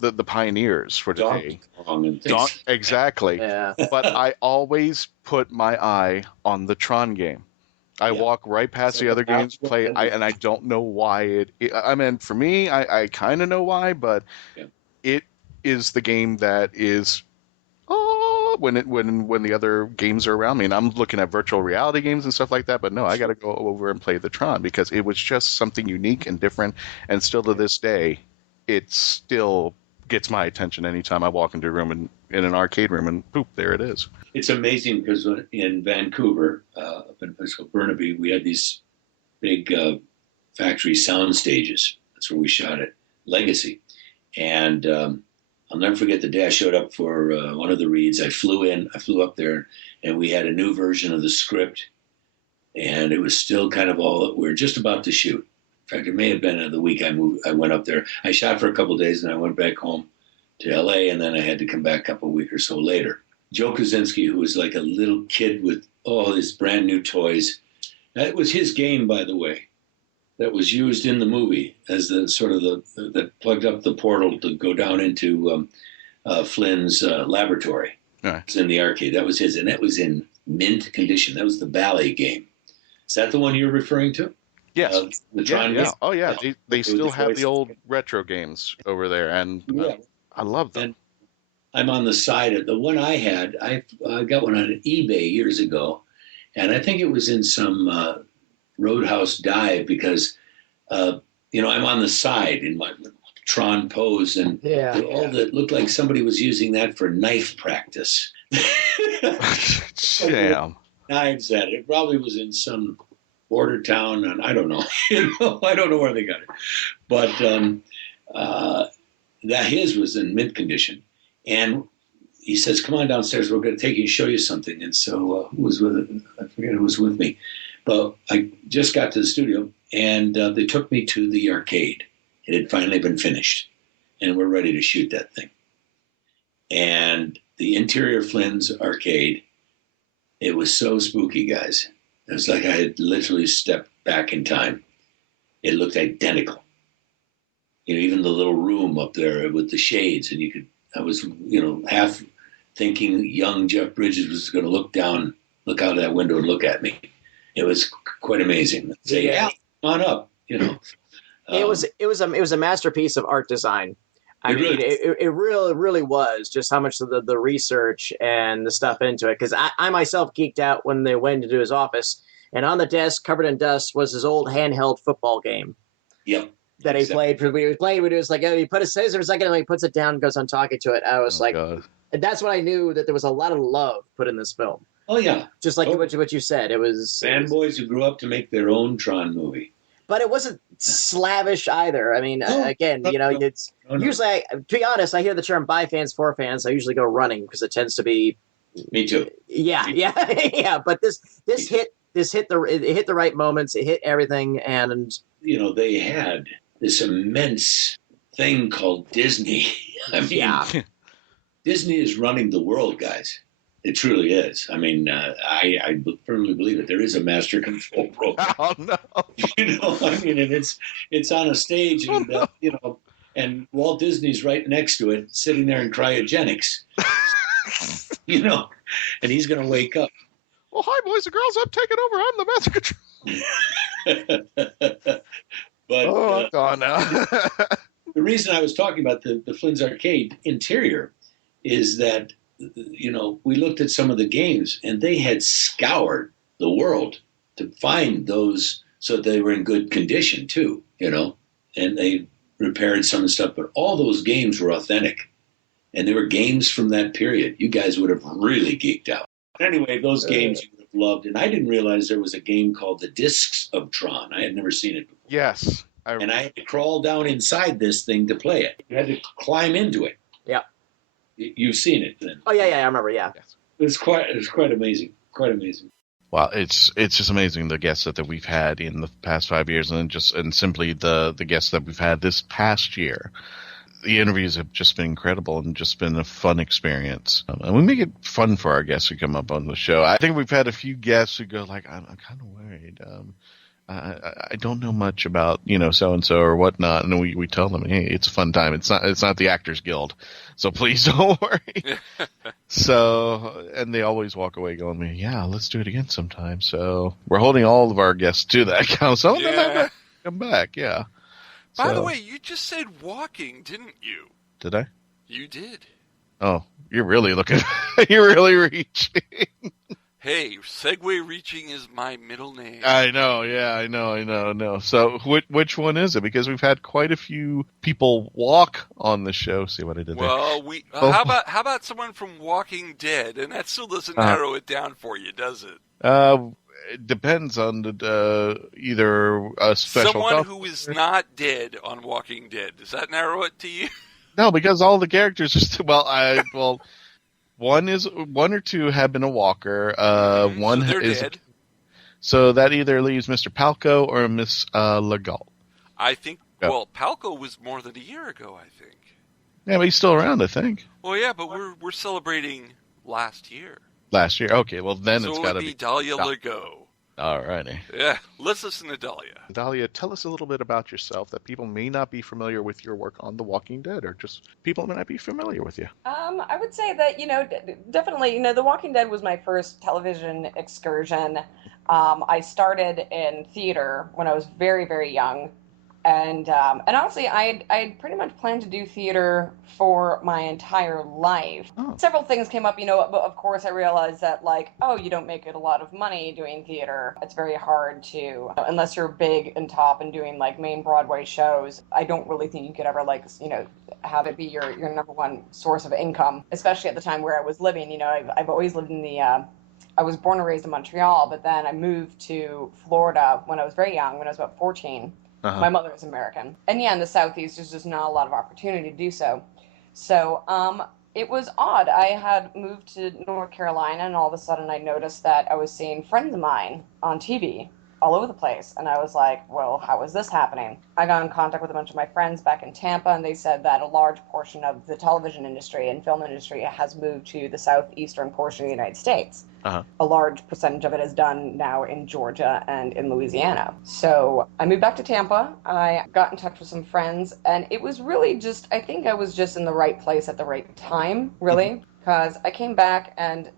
the pioneers for today. Exactly. Yeah. But I always put my eye on the TRON game. I walk right past the other games, play, and I don't know why I mean, for me, I kind of know why, but it is the game that is when the other games are around me, and I'm looking at virtual reality games and stuff like that. But no, I got to go over and play the TRON because it was just something unique and different, and still to this day, it still gets my attention anytime I walk into a room in an arcade room, and boop, there it is. It's amazing because in Vancouver, up in a place called Burnaby, we had these big factory sound stages. That's where we shot at Legacy. And I'll never forget the day I showed up for one of the reads. I flew up there, and we had a new version of the script. And it was still kind of we were just about to shoot. In fact, it may have been the week I went up there. I shot for a couple of days, and I went back home to L.A., and then I had to come back a week or so later. Joe Kosinski, who was like a little kid with all his brand new toys. That was his game, by the way, that was used in the movie as the sort of that plugged up the portal to go down into Flynn's laboratory. Right. It was in the arcade. That was his, and that was in mint condition. That was the ballet game. Is that the one you're referring to? Yes. The TRON game? Oh, yeah. They still have the old retro games over there, and I love them. And I'm on the side of the one I had. I got one on eBay years ago, and I think it was in some Roadhouse dive because, I'm on the side in my TRON pose, and all that looked like somebody was using that for knife practice. Damn. Knives at it. It probably was in some border town, and I don't know. I don't know where they got it, but that his was in mint condition. And he says, "Come on downstairs. We're going to take you and show you something." And so who was with it? I forget who was with me. But I just got to the studio, and they took me to the arcade. It had finally been finished, and we're ready to shoot that thing. And the interior Flynn's arcade, it was so spooky, guys. It was like I had literally stepped back in time. It looked identical. Even the little room up there with the shades, and I was, half thinking young Jeff Bridges was going to look out of that window and look at me. It was quite amazing. Say, come on up, It was a masterpiece of art design. It really was just how much of the research and the stuff into it. Because I myself geeked out when they went into his office, and on the desk, covered in dust, was his old handheld football game. Yep. that he played when he was playing. When he was like, oh, he put his scissors for a second, and he puts it down, and goes on talking to it. I was God. And that's when I knew that there was a lot of love put in this film. Oh yeah, just like what you said. It was fanboys who grew up to make their own Tron movie. But it wasn't slavish either. I mean, it's usually, to be honest, I hear the term by fans for fans. I usually go running because it tends to be. Me too. Yeah. But this hit the right moments. It hit everything, and they had this immense thing called Disney. I mean, Disney is running the world, guys. It truly is. I mean, I firmly believe it. There is a master control program. Oh no! I mean, and it's on a stage, and and Walt Disney's right next to it, sitting there in cryogenics. And he's going to wake up. Well, hi, boys and girls. I'm taking over. I'm the master control. But I'm gone now. The reason I was talking about the Flynn's Arcade interior is that. We looked at some of the games, and they had scoured the world to find those so they were in good condition too, and they repaired some of the stuff. But all those games were authentic, and they were games from that period. You guys would have really geeked out. Anyway, those games you would have loved, and I didn't realize there was a game called The Discs of Tron. I had never seen it before. Yes. And I had to crawl down inside this thing to play it. You had to climb into it. Yeah. You've seen it then. Oh, yeah, I remember, yeah. It's quite amazing. Quite amazing. Wow, it's just amazing the guests that we've had in the past 5 years, and simply the guests that we've had this past year. The interviews have just been incredible and just been a fun experience. And we make it fun for our guests who come up on the show. I think we've had a few guests who go like, I'm kind of worried. I don't know much about, so-and-so or whatnot. And we tell them, hey, it's a fun time. It's not the Actors Guild. So please don't worry. So, and they always walk away going, yeah, let's do it again sometime. So we're holding all of our guests to that count. Some of them have come back. Yeah. By the way, you just said walking, didn't you? Did I? You did. Oh, you're really you're really reaching. Hey, Segway Reaching is my middle name. I know, yeah, I know. So, which one is it? Because we've had quite a few people walk on the show. See what I did there? Well, how about someone from Walking Dead? And that still doesn't narrow it down for you, does it? It depends on either a special someone who is not dead on Walking Dead. Does that narrow it to you? No, because all the characters are still one or two have been a walker. One so is dead. So that either leaves Mr. Palco or Miss Legault. I think. Yeah. Well, Palco was more than a year ago. I think. Yeah, but he's still around. I think. Well, yeah, but we're celebrating last year. Last year, okay. Well, then so it's got to be Dahlia Legault. All righty. Yeah, let's listen to Dahlia. Dahlia, tell us a little bit about yourself that people may not be familiar with your work on The Walking Dead, or just people may not be familiar with you. I would say that, definitely, The Walking Dead was my first television excursion. I started in theater when I was very, very young. And honestly, I had pretty much planned to do theater for my entire life. Oh. Several things came up, but of course I realized that, you don't make it a lot of money doing theater. It's very hard to, unless you're big and top and doing, main Broadway shows, I don't really think you could ever, have it be your number one source of income, especially at the time where I was living. I've always lived in I was born and raised in Montreal, but then I moved to Florida when I was very young, when I was about 14. Uh-huh. My mother is American. And in the Southeast, there's just not a lot of opportunity to do so. So it was odd. I had moved to North Carolina, and all of a sudden I noticed that I was seeing friends of mine on TV all over the place. And I was like, well, how is this happening? I got in contact with a bunch of my friends back in Tampa, and they said that a large portion of the television industry and film industry has moved to the southeastern portion of the United States. Uh-huh. A large percentage of it is done now in Georgia and in Louisiana. So I moved back to Tampa. I got in touch with some friends, and it was really I think I was just in the right place at the right time, really. Because I came back and,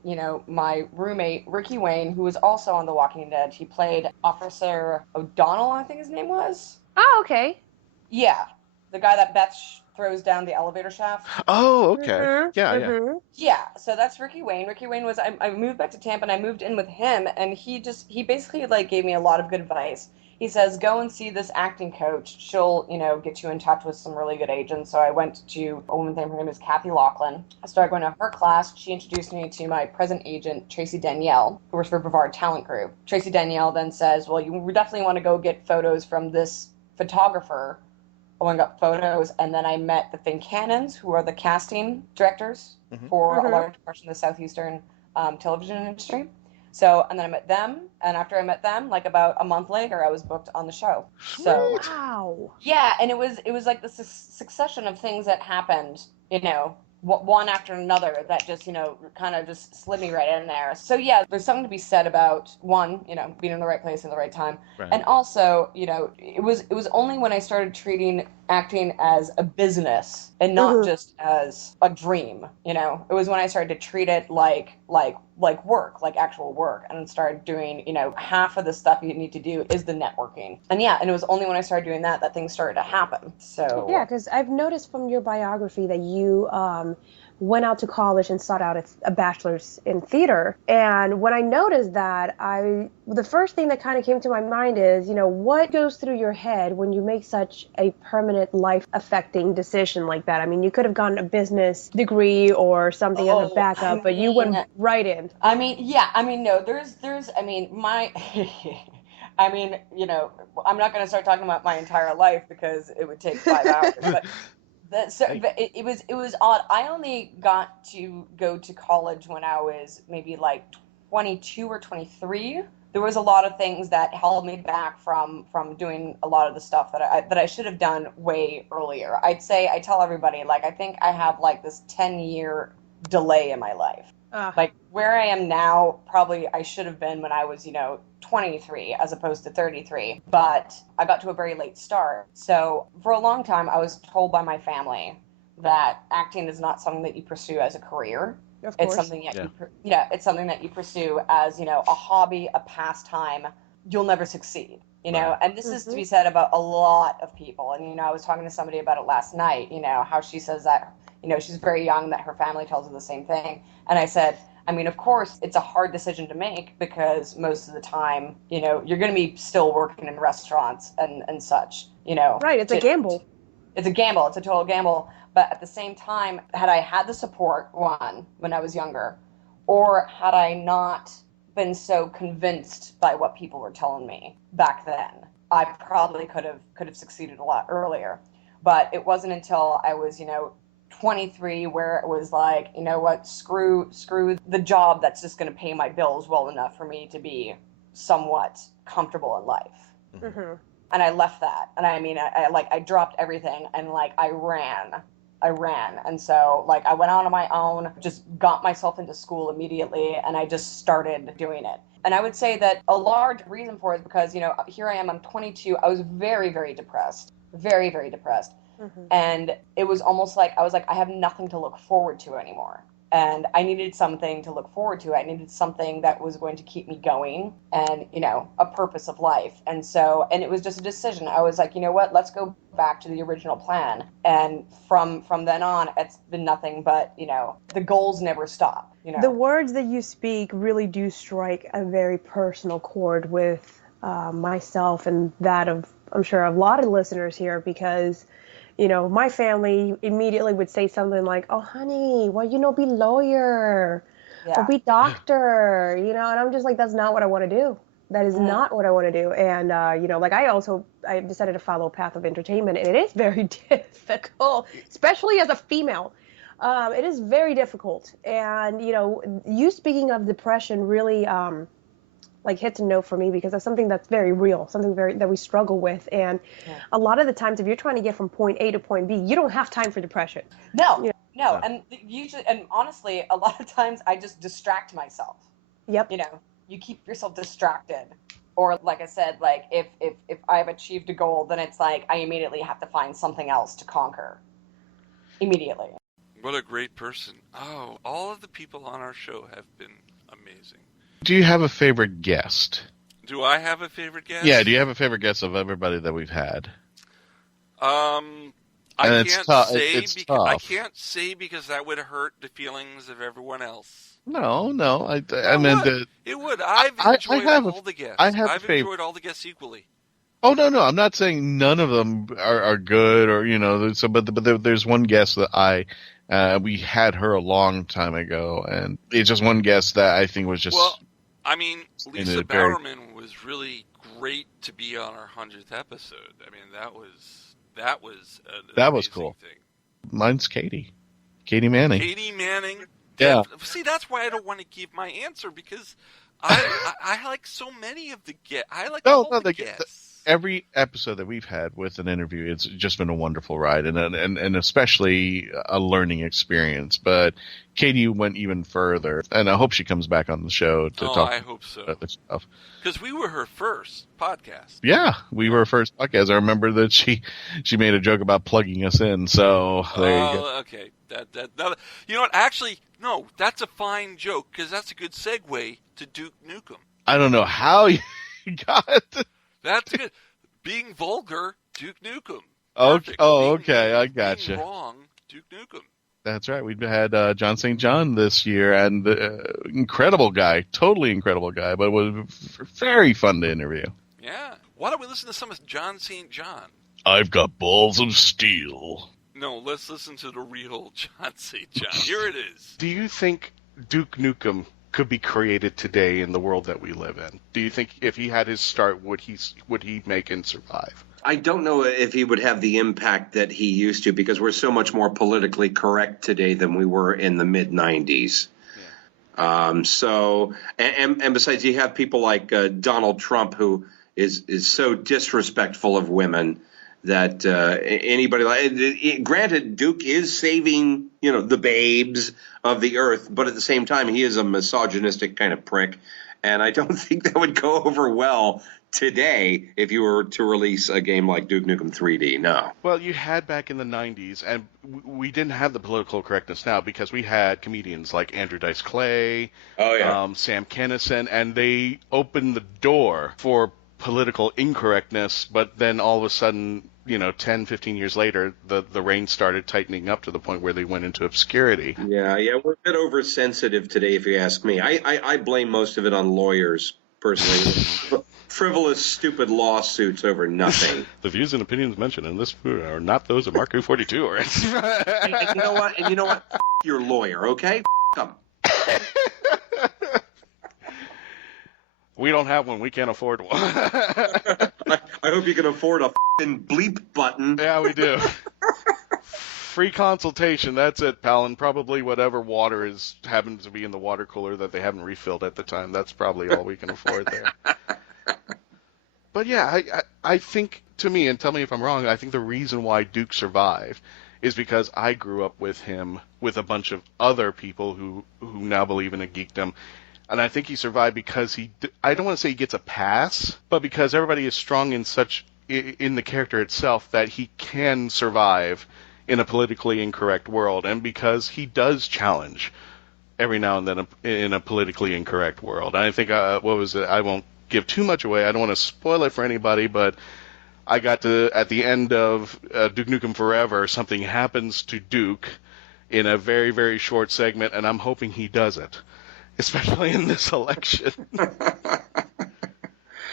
my roommate, Ricky Wayne, who was also on The Walking Dead, he played Officer O'Donnell, I think his name was. Oh, okay. Yeah. The guy that Beth throws down the elevator shaft. Oh, okay. Mm-hmm. Yeah. Yeah, so that's Ricky Wayne. Ricky Wayne I moved back to Tampa, and I moved in with him, and he basically, gave me a lot of good advice. he says, go and see this acting coach. She'll, get you in touch with some really good agents. So I went to a woman's name. Her name is Kathy Laughlin. I started going to her class. She introduced me to my present agent, Tracy Danielle, who works for Brevard Talent Group. Tracy Danielle then says, well, you definitely want to go get photos from this photographer. I went and got photos, and then I met the Fincannons, who are the casting directors for a large portion of the Southeastern television industry. So, and then I met them, and after I met them, like about a month later, I was booked on the show. So, wow. Yeah, and it was like the succession of things that happened, one after another that just, kind of just slid me right in there. So yeah, there's something to be said about one, being in the right place at the right time. Right. And also, it was only when I started treating acting as a business and not just as a dream, It was when I started to treat it like work, like actual work, and started doing, half of the stuff you need to do is the networking. And it was only when I started doing that things started to happen. So yeah, because I've noticed from your biography that you went out to college and sought out a bachelor's in theater. And when I noticed that, the first thing that kind of came to my mind is, what goes through your head when you make such a permanent life-affecting decision like that? I mean, you could have gotten a business degree or something as a backup, but you went right in. I mean, my... I mean, I'm not going to start talking about my entire life because it would take 5 hours, but... It was odd. I only got to go to college when I was maybe like 22 or 23. There was a lot of things that held me back from doing a lot of the stuff that I should have done way earlier. I tell everybody, like, I think I have like this 10-year delay in my life. Like where I am now, probably I should have been when I was, 23 as opposed to 33, but I got to a very late start. So for a long time, I was told by my family that acting is not something that you pursue as a career. Of course. It's something that it's something that you pursue as, a hobby, a pastime. You'll never succeed, and this is to be said about a lot of people. And, I was talking to somebody about it last night, how she says that, she's very young, that her family tells her the same thing. And I said, I mean, of course, it's a hard decision to make because most of the time, you're going to be still working in restaurants and such, Right, it's a gamble. It's a gamble. It's a total gamble. But at the same time, had I had the support, when I was younger, or had I not been so convinced by what people were telling me back then, I probably could have succeeded a lot earlier. But it wasn't until I was, 23 where it was like, screw the job that's just going to pay my bills well enough for me to be somewhat comfortable in life. Mm-hmm. And I left that. And I mean, I dropped everything and I ran. And so I went out on my own, just got myself into school immediately, and I just started doing it. And I would say that a large reason for it is because, here I am, I'm 22. I was very, very depressed. Very, very depressed. Mm-hmm. And it was almost like I was like, I have nothing to look forward to anymore. And I needed something to look forward to. I needed something that was going to keep me going and, a purpose of life. And so, and it was just a decision. I was like, what, let's go back to the original plan. And from then on, it's been nothing but, the goals never stop. The words that you speak really do strike a very personal chord with myself and that of, I'm sure, a lot of listeners here, because my family immediately would say something like, oh, honey, well, be lawyer or be doctor, and I'm just like, that's not what I want to do. That is not what I want to do. And, I decided to follow a path of entertainment, and it is very difficult, especially as a female. It is very difficult. And, you speaking of depression really, hits a note for me, because that's something that's very real, something that we struggle with. And a lot of the times, if you're trying to get from point A to point B, you don't have time for depression. No. And usually, and honestly, a lot of times I just distract myself. Yep. You keep yourself distracted. Or like I said, if I've achieved a goal, then it's like I immediately have to find something else to conquer. Immediately. What a great person. Oh, all of the people on our show have been amazing. Do you have a favorite guest? Do I have a favorite guest? Yeah, do you have a favorite guest of everybody that we've had? I can't say because that would hurt the feelings of everyone else. No. I meant that it would. I've enjoyed all the guests. I've enjoyed all the guests equally. Oh no, I'm not saying none of them are good or but there's one guest that we had her a long time ago, and it's just one guest that I think was just. Well, I mean, Lisa Bowerman was really great to be on our 100th episode. I mean, that was cool. Thing. Mine's Katie Manning. Katie Manning. Yeah. See, that's why I don't want to give my answer, because I like so many of the guests. I like all the guests. Every episode that we've had with an interview, it's just been a wonderful ride, and especially a learning experience. But Katie went even further, and I hope she comes back on the show to talk. I hope so. About this stuff. Because we were her first podcast. Yeah, we were her first podcast. I remember that she made a joke about plugging us in. So there you go. Okay, that you know what? Actually, no, that's a fine joke, because that's a good segue to Duke Nukem. I don't know how you got. That's good. Being vulgar, Duke Nukem. Okay. Oh, okay. I gotcha. Being wrong, Duke Nukem. That's right. We had Jon St. this year, and incredible guy, totally incredible guy, but it was very fun to interview. Yeah. Why don't we listen to some of Jon St. I've got balls of steel. No, let's listen to the real Jon St. Here it is. Do you think Duke Nukem could be created today in the world that we live in? Do you think if he had his start, would he make and survive? I don't know if he would have the impact that he used to, because we're so much more politically correct today than we were in the mid-'90s. Yeah. And besides, you have people like Donald Trump, who is so disrespectful of women that anybody like. Granted, Duke is saving the babes of the earth, but at the same time, he is a misogynistic kind of prick, and I don't think that would go over well today if you were to release a game like Duke Nukem 3D. No. Well, you had back in the 90s, and we didn't have the political correctness now, because we had comedians like Andrew Dice Clay, Sam Kinison, and they opened the door for political incorrectness, but then all of a sudden, 10, 15 years later, the reins started tightening up to the point where they went into obscurity. Yeah, we're a bit oversensitive today, if you ask me. I blame most of it on lawyers, personally. Frivolous, stupid lawsuits over nothing. The views and opinions mentioned in this are not those of Mark 42. Or and you know what? F*** your lawyer, okay? F*** him. We don't have one. We can't afford one. I hope you can afford a f***ing bleep button. Yeah, we do. Free consultation. That's it, pal. And probably whatever water happens to be in the water cooler that they haven't refilled at the time. That's probably all we can afford there. But yeah, I think, to me, and tell me if I'm wrong, I think the reason why Duke survived is because I grew up with him with a bunch of other people who now believe in a geekdom. And I think he survived because I don't want to say he gets a pass, but because everybody is strong in the character itself that he can survive in a politically incorrect world, and because he does challenge every now and then in a politically incorrect world. And I think, what was it? I won't give too much away. I don't want to spoil it for anybody, but I got to, at the end of Duke Nukem Forever, something happens to Duke in a very, very short segment, and I'm hoping he does it. Especially in this election.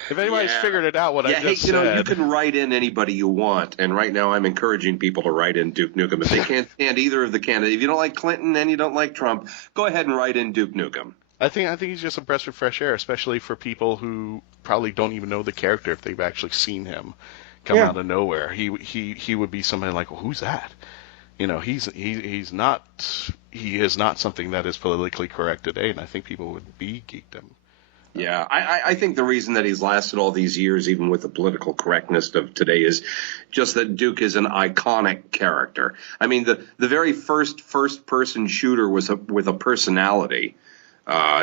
If anybody's figured it out, what I just said. You can write in anybody you want, and right now I'm encouraging people to write in Duke Nukem. If they can't stand either of the candidates, if you don't like Clinton and you don't like Trump, go ahead and write in Duke Nukem. I think he's just a breath of fresh air, especially for people who probably don't even know the character if they've actually seen him come out of nowhere. He would be somebody like, well, who's that? He is not something that is politically correct today, and I think people would be geeked him. Yeah, I think the reason that he's lasted all these years, even with the political correctness of today, is just that Duke is an iconic character. I mean, the very first-person shooter was with a personality.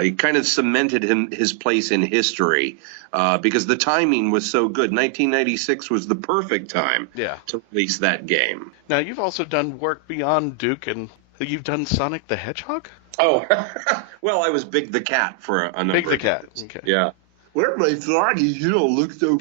He kind of cemented his place in history because the timing was so good. 1996 was the perfect time to release that game. Now, you've also done work beyond Duke, and you've done Sonic the Hedgehog? Oh, well, I was Big the Cat for a number of years. Big the Cat, okay. Yeah. Where are my floggies? You don't look so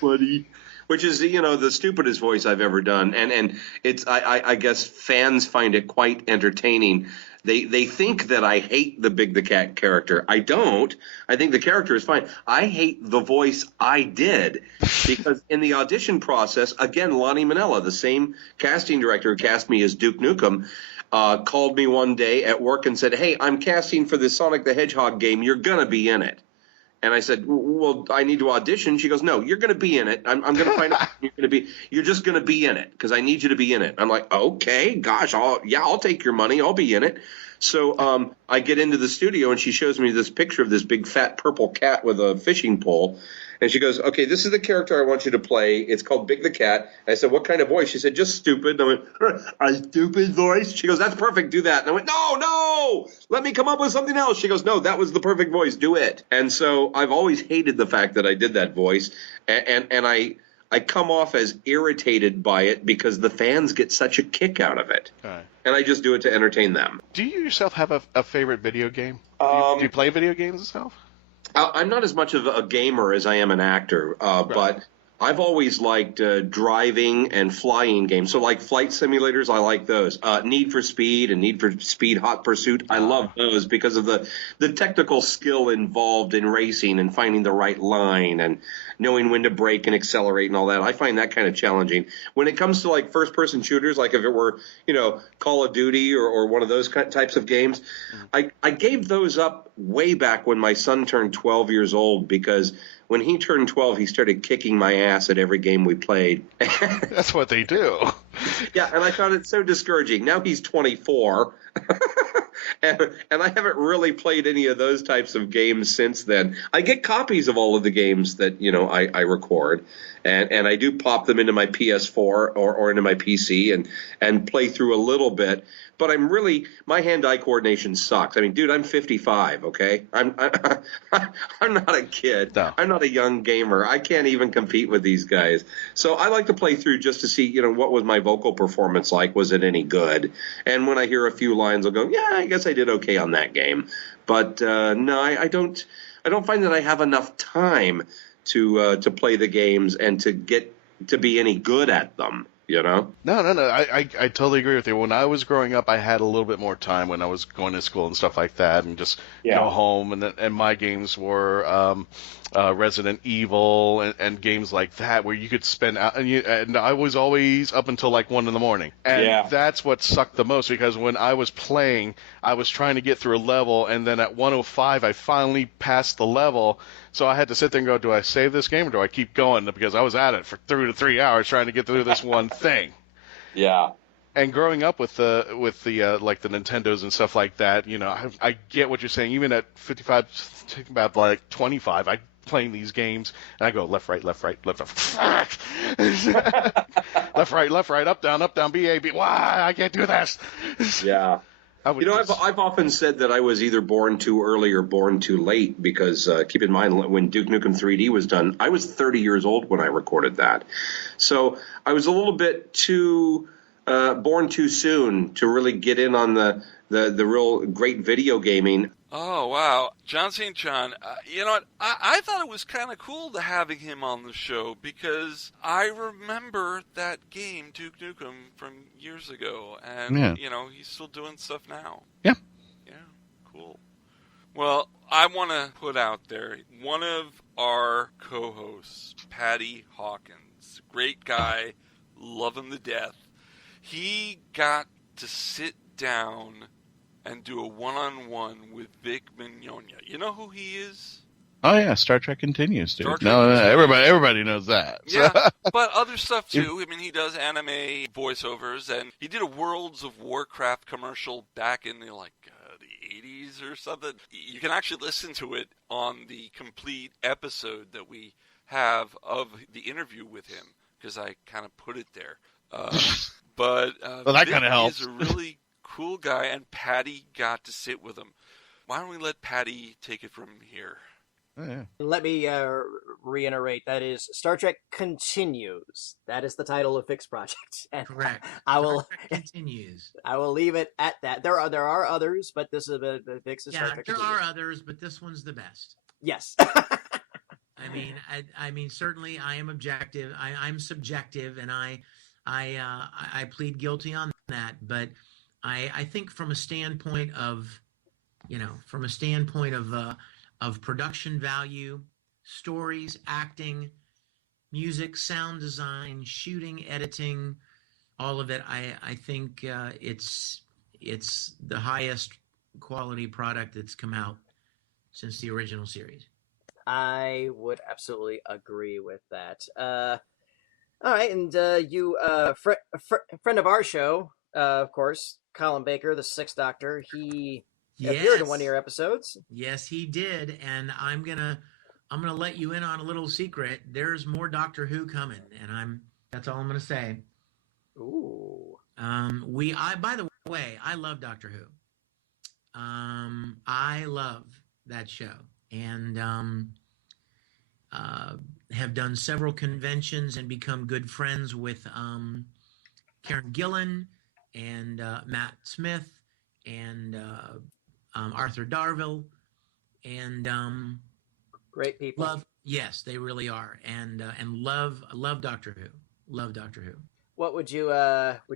funny. Which is, the stupidest voice I've ever done. And it's, I guess fans find it quite entertaining They think that I hate the Big the Cat character. I don't. I think the character is fine. I hate the voice I did because in the audition process, again, Lonnie Minella, the same casting director who cast me as Duke Nukem, called me one day at work and said, "Hey, I'm casting for the Sonic the Hedgehog game. You're going to be in it." And I said, "Well, I need to audition." She goes, "No, you're going to be in it. I'm going to find out you're just going to be in it because I need you to be in it." I'm like, "Okay, gosh, I'll take your money. I'll be in it." So I get into the studio and she shows me this picture of this big fat purple cat with a fishing pole. And she goes, "Okay, this is the character I want you to play. It's called Big the Cat." And I said, "What kind of voice?" She said, "Just stupid." And I went, "A stupid voice?" She goes, "That's perfect. Do that." And I went, No, let me come up with something else." She goes, "No, that was the perfect voice. Do it." And so I've always hated the fact that I did that voice. And I come off as irritated by it because the fans get such a kick out of it. Right. And I just do it to entertain them. Do you yourself have a favorite video game? Do you play video games yourself? I'm not as much of a gamer as I am an actor, but I've always liked driving and flying games. So like flight simulators, I like those. Need for Speed and Need for Speed Hot Pursuit, I love those because of the technical skill involved in racing and finding the right line and knowing when to brake and accelerate and all that. I find that kind of challenging. When it comes to like first-person shooters, like if it were, Call of Duty or one of those types of games, I gave those up way back when my son turned 12 years old because when he turned 12, he started kicking my ass at every game we played. That's what they do. Yeah, and I found it so discouraging. Now he's 24, and I haven't really played any of those types of games since then. I get copies of all of the games that, I record, and I do pop them into my PS4 or into my PC and play through a little bit. But my hand-eye coordination sucks. I mean, dude, I'm 55, okay? I'm not a kid. No. I'm not a young gamer. I can't even compete with these guys. So I like to play through just to see, what was my vocal performance like? Was it any good? And when I hear a few lines, I'll go, yeah, I guess I did okay on that game. But no, I don't find that I have enough time to play the games and to get to be any good at them. No. I totally agree with you. When I was growing up, I had a little bit more time when I was going to school and stuff like that, and just go home. And my games were Resident Evil and games like that, where you could spend and I was always up until like 1 a.m. And that's what sucked the most, because when I was playing, I was trying to get through a level, and then at 1:05, I finally passed the level. So I had to sit there and go, do I save this game or do I keep going? Because I was at it for 2 to 3 hours trying to get through this one thing. Yeah. And growing up with the like the Nintendos and stuff like that, I get what you're saying. Even at 55, about like 25, I playing these games and I go left, right, left, right, left, left, left, right, up, down, B, A, B. Why? I can't do this. Yeah. I've often said that I was either born too early or born too late because keep in mind when Duke Nukem 3D was done, I was 30 years old when I recorded that. So I was a little bit too born too soon to really get in on the real great video gaming. Oh, wow. Jon St. John, you know what? I thought it was kind of cool to having him on the show because I remember that game, Duke Nukem, from years ago. And, he's still doing stuff now. Yeah. Yeah, cool. Well, I want to put out there one of our co-hosts, Patty Hawkins. Great guy. Love him to death. He got to sit down and do a one-on-one with Vic Mignogna. You know who he is? Oh yeah, Star Trek Continues, dude. Everybody knows that. Yeah, but other stuff too. I mean, he does anime voiceovers, and he did a Worlds of Warcraft commercial back in the 80s or something. You can actually listen to it on the complete episode that we have of the interview with him, because I kind of put it there. But well, that kind of helps. He's a really cool guy, and Patty got to sit with him. Why don't we let Patty take it from here? Oh, yeah. Let me reiterate, that is Star Trek Continues. That is the title of Vic's project. And correct. Continues. I will leave it at that. There are others, but this is Vic's Star Trek there Continues. are others, but this one's the best. Yes. I mean, certainly I am objective. I'm subjective, and I plead guilty on that. But I think from a standpoint of, of production value, stories, acting, music, sound design, shooting, editing, all of it, I think it's the highest quality product that's come out since the original series. I would absolutely agree with that. All right, and you, friend of our show, of course, Colin Baker, the Sixth Doctor. He appeared in one of your episodes. Yes, he did, and I'm gonna let you in on a little secret. There's more Doctor Who coming, and that's all I'm gonna say. Ooh. By the way, I love Doctor Who. I love that show, and have done several conventions and become good friends with Karen Gillan and Matt Smith and Arthur Darvill, and great people. Yes, they really are, and love Doctor Who. Love Doctor Who. What would you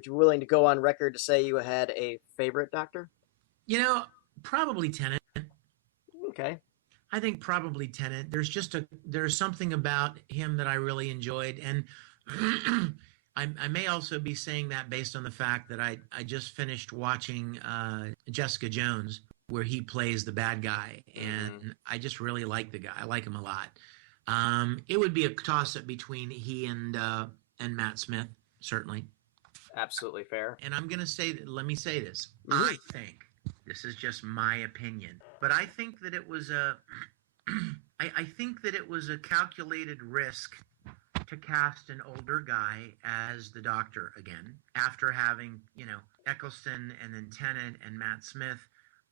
willing to go on record to say you had a favorite Doctor? Probably Tennant. Okay. I think probably Tennant. There's something about him that I really enjoyed, and I may also be saying that based on the fact that I just finished watching Jessica Jones, where he plays the bad guy, and I just really like the guy. I like him a lot. It would be a toss-up between he and Matt Smith, certainly. Absolutely fair. And I'm going to say, let me say this. I think, this is just my opinion, but I think that it was I think that it was a calculated risk to cast an older guy as the Doctor again, after having, Eccleston and then Tennant and Matt Smith.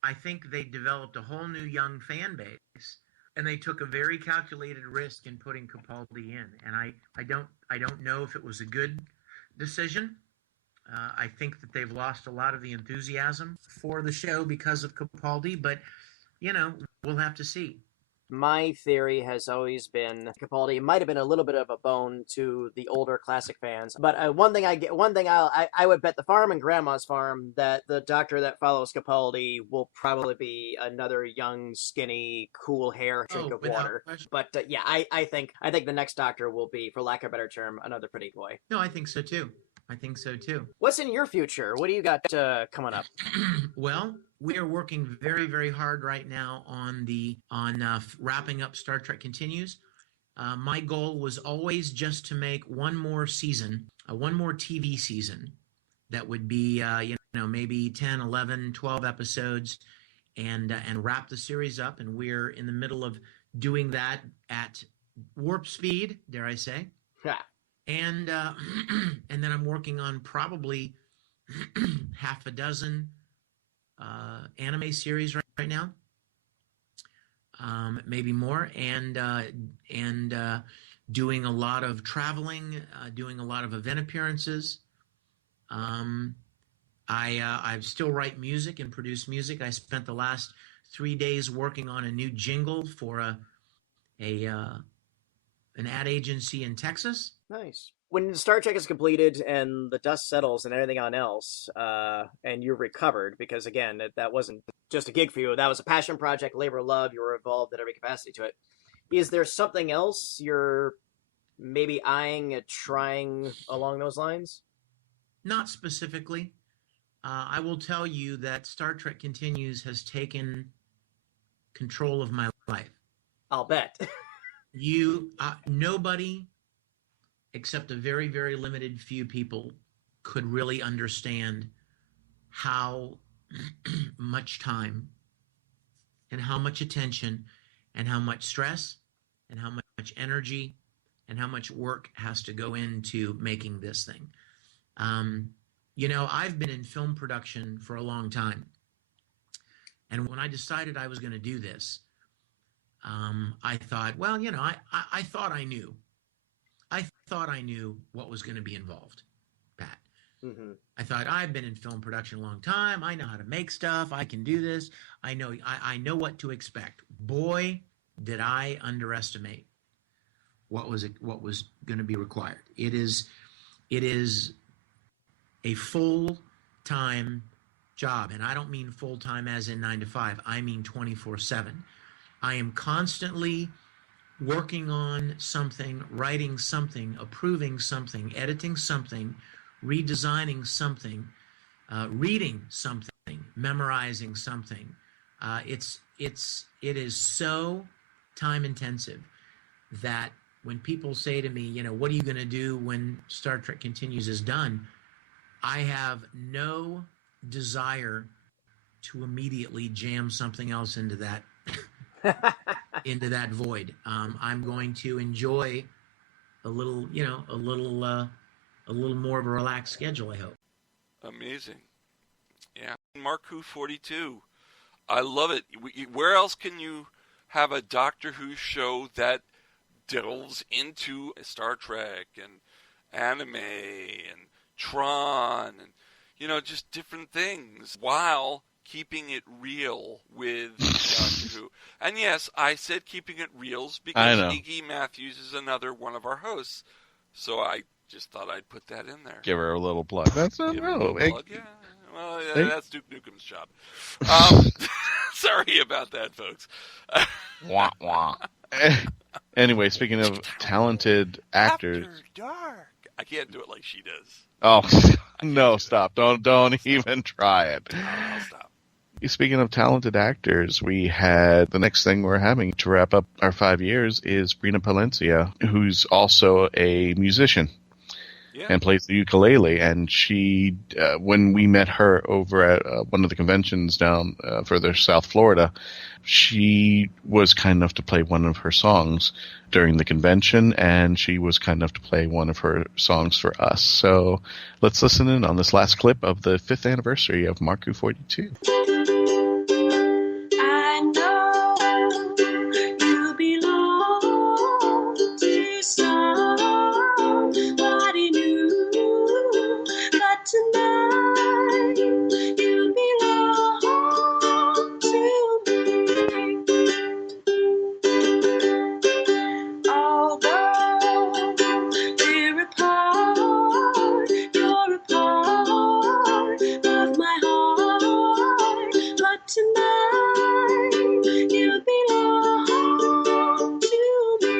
I think they developed a whole new young fan base, and they took a very calculated risk in putting Capaldi in. And I don't know if it was a good decision. I think that they've lost a lot of the enthusiasm for the show because of Capaldi, but we'll have to see. My theory has always been Capaldi might have been a little bit of a bone to the older classic fans, but I would bet the farm and Grandma's Farm that the Doctor that follows Capaldi will probably be another young, skinny, cool hair drink of water. Question. But I think the next Doctor will be, for lack of a better term, another pretty boy. No, I think so too. What's in your future? What do you got coming up? Well, we are working very, very hard right now on wrapping up Star Trek Continues. My goal was always just to make one more season, one more TV season that would be, maybe 10, 11, 12 episodes, and wrap the series up. And we're in the middle of doing that at warp speed, dare I say. Yeah. And then I'm working on probably half a dozen anime series right now, maybe more, and doing a lot of traveling, doing a lot of event appearances. I still write music and produce music. I spent the last 3 days working on a new jingle for an ad agency in Texas. Nice. When Star Trek is completed and the dust settles and everything on else, and you're recovered, because again, that wasn't just a gig for you, that was a passion project, labor of love, you were involved at every capacity to it. Is there something else you're maybe eyeing at trying along those lines? Not specifically. I will tell you that Star Trek Continues has taken control of my life. I'll bet. Nobody except a very, very limited few people could really understand how much time and how much attention and how much stress and how much energy and how much work has to go into making this thing. I've been in film production for a long time. And when I decided I was going to do this, I thought, well, I thought I knew. I thought I knew what was going to be involved, Pat. Mm-hmm. I thought, I've been in film production a long time. I know how to make stuff. I can do this. I know what to expect. Boy, did I underestimate what was going to be required. It is a full-time job, and I don't mean full-time as in 9 to 5. I mean 24/7. I am constantly working on something, writing something, approving something, editing something, redesigning something, reading something, memorizing something. It is so time intensive that when people say to me, what are you going to do when Star Trek Continues is done? I have no desire to immediately jam something else into that into that void. I'm going to enjoy a little more of a relaxed schedule, I hope. Amazing. Yeah. Mark Who 42. I love it. Where else can you have a Doctor Who show that delves into Star Trek and anime and TRON and, just different things while keeping it real with Doctor Who? And yes, I said keeping it reals because Iggy Matthews is another one of our hosts. So I just thought I'd put that in there. Give her a little plug. That's a little plug. Yeah. Well, that's Duke Nukem's job. Sorry about that, folks. Wah, wah. Anyway, speaking of talented actors. After dark. I can't do it like she does. Oh, no, stop. Don't even try it. I'll stop. Speaking of talented actors, we had the next thing we're having to wrap up our 5 years is Brina Palencia, who's also a musician. Yeah. And plays the ukulele, and she, when we met her over at one of the conventions down further South Florida, she was kind enough to play one of her songs during the convention, and she was kind enough to play one of her songs for us. So let's listen in on this last clip of the 5th anniversary of Mark Who 42. I know you belong to somebody new, but tonight you belong to me. Although we're apart, you're a part of my heart, but tonight you belong to me.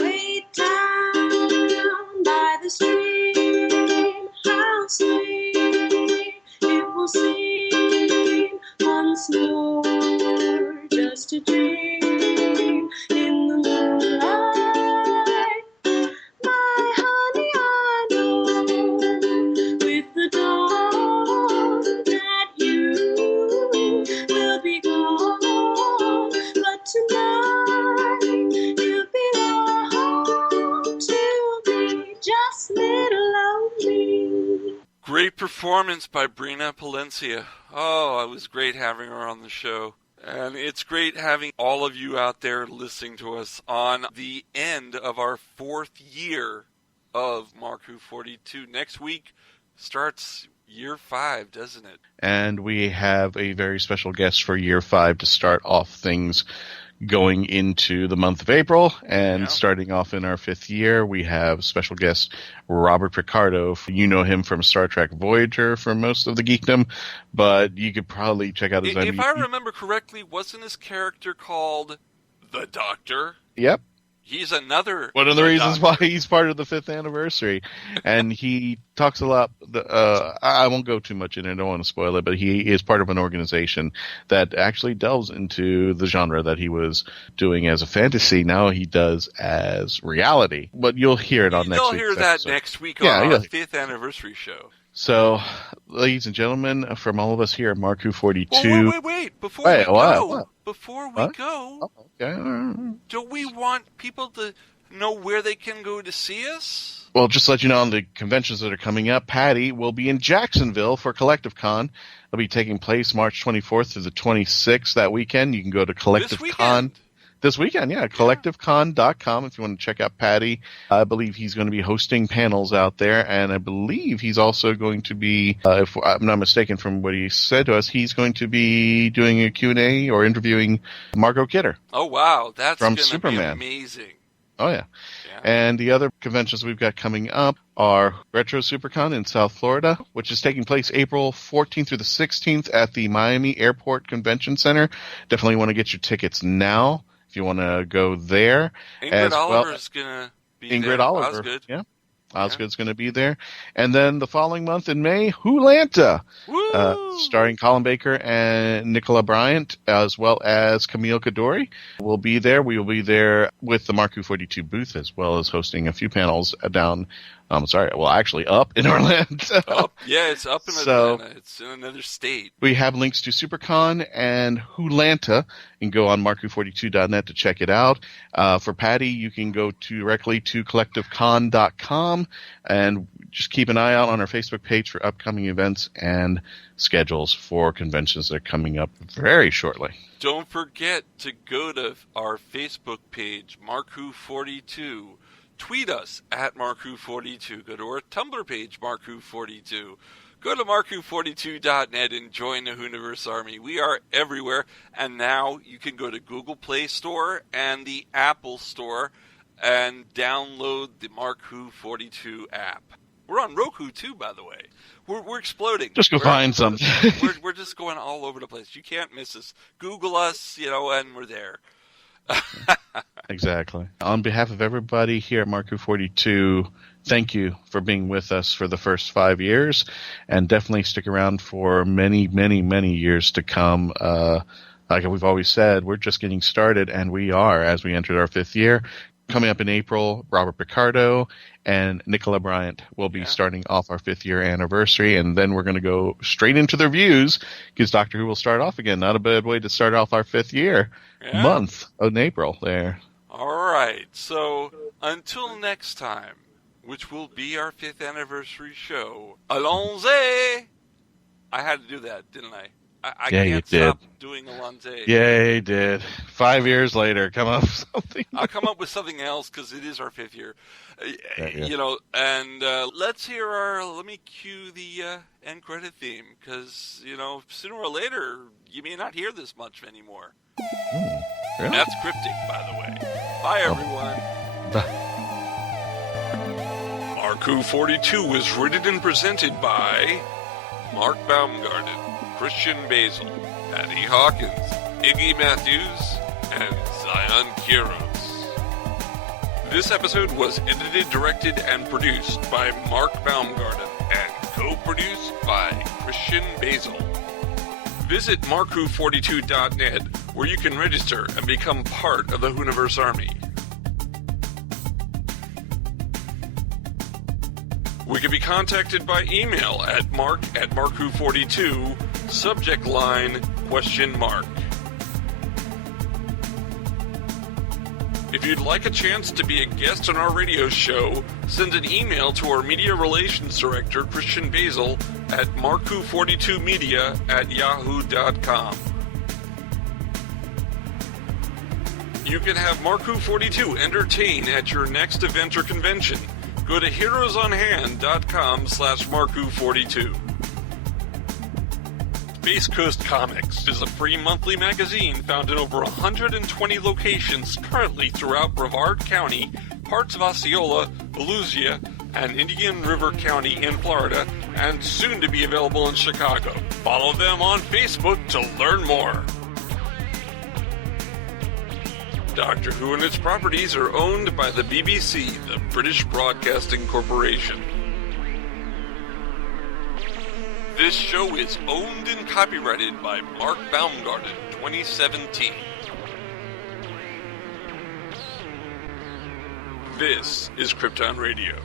Way down by the stream, how sweet it will seem once more, just a dream in the moonlight. My honey, I know with the dawn that you will be gone, but tonight you belong to me, just little lonely. Great performance by Brina Palencia. Oh, it was great having her on the show. And it's great having all of you out there listening to us on the end of our 4th year of Mark Who 42. Next week starts year 5, doesn't it? And we have a very special guest for year 5 to start off things going into the month of April. And starting off in our 5th year, we have special guest Robert Picardo. You know him from Star Trek Voyager for most of the geekdom, but you could probably check out his... If I remember correctly, wasn't his character called The Doctor? Yep. He's another... One of the reasons why he's part of the 5th anniversary. And he talks a lot... I won't go too much in it, I don't want to spoil it, but he is part of an organization that actually delves into the genre that he was doing as a fantasy. Now he does as reality. But you'll hear it on next week's episode. You'll hear that next week on our 5th anniversary show. So, ladies and gentlemen, from all of us here at Mark Who 42... Wait. Before we go, don't we want people to know where they can go to see us? Well, just to let you know on the conventions that are coming up, Patty will be in Jacksonville for Collective Con. It'll be taking place March 24th through the 26th that weekend. You can go to Collective Con. This weekend, CollectiveCon.com if you want to check out Patty. I believe he's going to be hosting panels out there, and I believe he's also going to be, if I'm not mistaken from what he said to us, he's going to be doing a Q&A or interviewing Margot Kidder. Oh, wow. That's from going to Superman. be amazing. Oh, yeah. And the other conventions we've got coming up are Retro SuperCon in South Florida, which is taking place April 14th through the 16th at the Miami Airport Convention Center. Definitely want to get your tickets now if you want to go there. Ingrid Oliver's going to be there. Ingrid Oliver. Osgood. Yeah. Osgood's going to be there. And then the following month in May, Wholanta, starring Colin Baker and Nicola Bryant, as well as Camille Kadori, will be there. We will be there with the Mark Who 42 booth, as well as hosting a few panels down. Actually up in Orlando. Yeah, it's up in Atlanta. It's in another state. We have links to SuperCon and Wholanta. You can go on mark42.net to check it out. For Patty, you can go directly to collectivecon.com and just keep an eye out on our Facebook page for upcoming events and schedules for conventions that are coming up very shortly. Don't forget to go to our Facebook page, Mark Who 42. Tweet us at MarkWho42. Go to our Tumblr page, MarkWho42. Go to MarkWho42.net and join the Whoniverse Army. We are everywhere. And now you can go to Google Play Store and the Apple Store and download the Mark Who 42 app. We're on Roku, too, by the way. We're exploding. Just go find some. We're just going all over the place. You can't miss us. Google us, and we're there. Exactly. On behalf of everybody here at Mark Who 42, thank you for being with us for the first 5 years, and definitely stick around for many, many, many years to come. Like we've always said, we're just getting started, and we are as we entered our 5th year. Coming up in April, Robert Picardo and Nicola Bryant will be starting off our 5th year anniversary, and then we're going to go straight into the reviews because Doctor Who will start off again. Not a bad way to start off our 5th year month in April there. All right. So until next time, which will be our 5th anniversary show, allons-y! I had to do that, didn't I? I can't stop doing Alonze. Yeah, you did. 5 years later, come up with something. I'll come up with something else because it is our 5th year. And let's hear let me cue the end credit theme because, sooner or later, you may not hear this much anymore. Really? That's cryptic, by the way. Bye, everyone. Mark Who 42 was written and presented by Mark Baumgarten, Christian Basil, Patty Hawkins, Iggy Matthews, and Zion Kiros. This episode was edited, directed, and produced by Mark Baumgarten and co-produced by Christian Basil. Visit MarkWho42.net where you can register and become part of the Whoniverse Army. We can be contacted by email at mark@markwho42, subject line, ? If you'd like a chance to be a guest on our radio show, send an email to our Media Relations Director, Christian Basil, at markwho42media@yahoo.com. You can have Mark Who 42 entertain at your next event or convention. Go to heroesonhand.com/MarkWho42. Space Coast Comics is a free monthly magazine found in over 120 locations currently throughout Brevard County, parts of Osceola, Volusia, and Indian River County in Florida, and soon to be available in Chicago. Follow them on Facebook to learn more. Doctor Who and its properties are owned by the BBC, the British Broadcasting Corporation. This show is owned and copyrighted by Mark Baumgarten, 2017. This is Krypton Radio.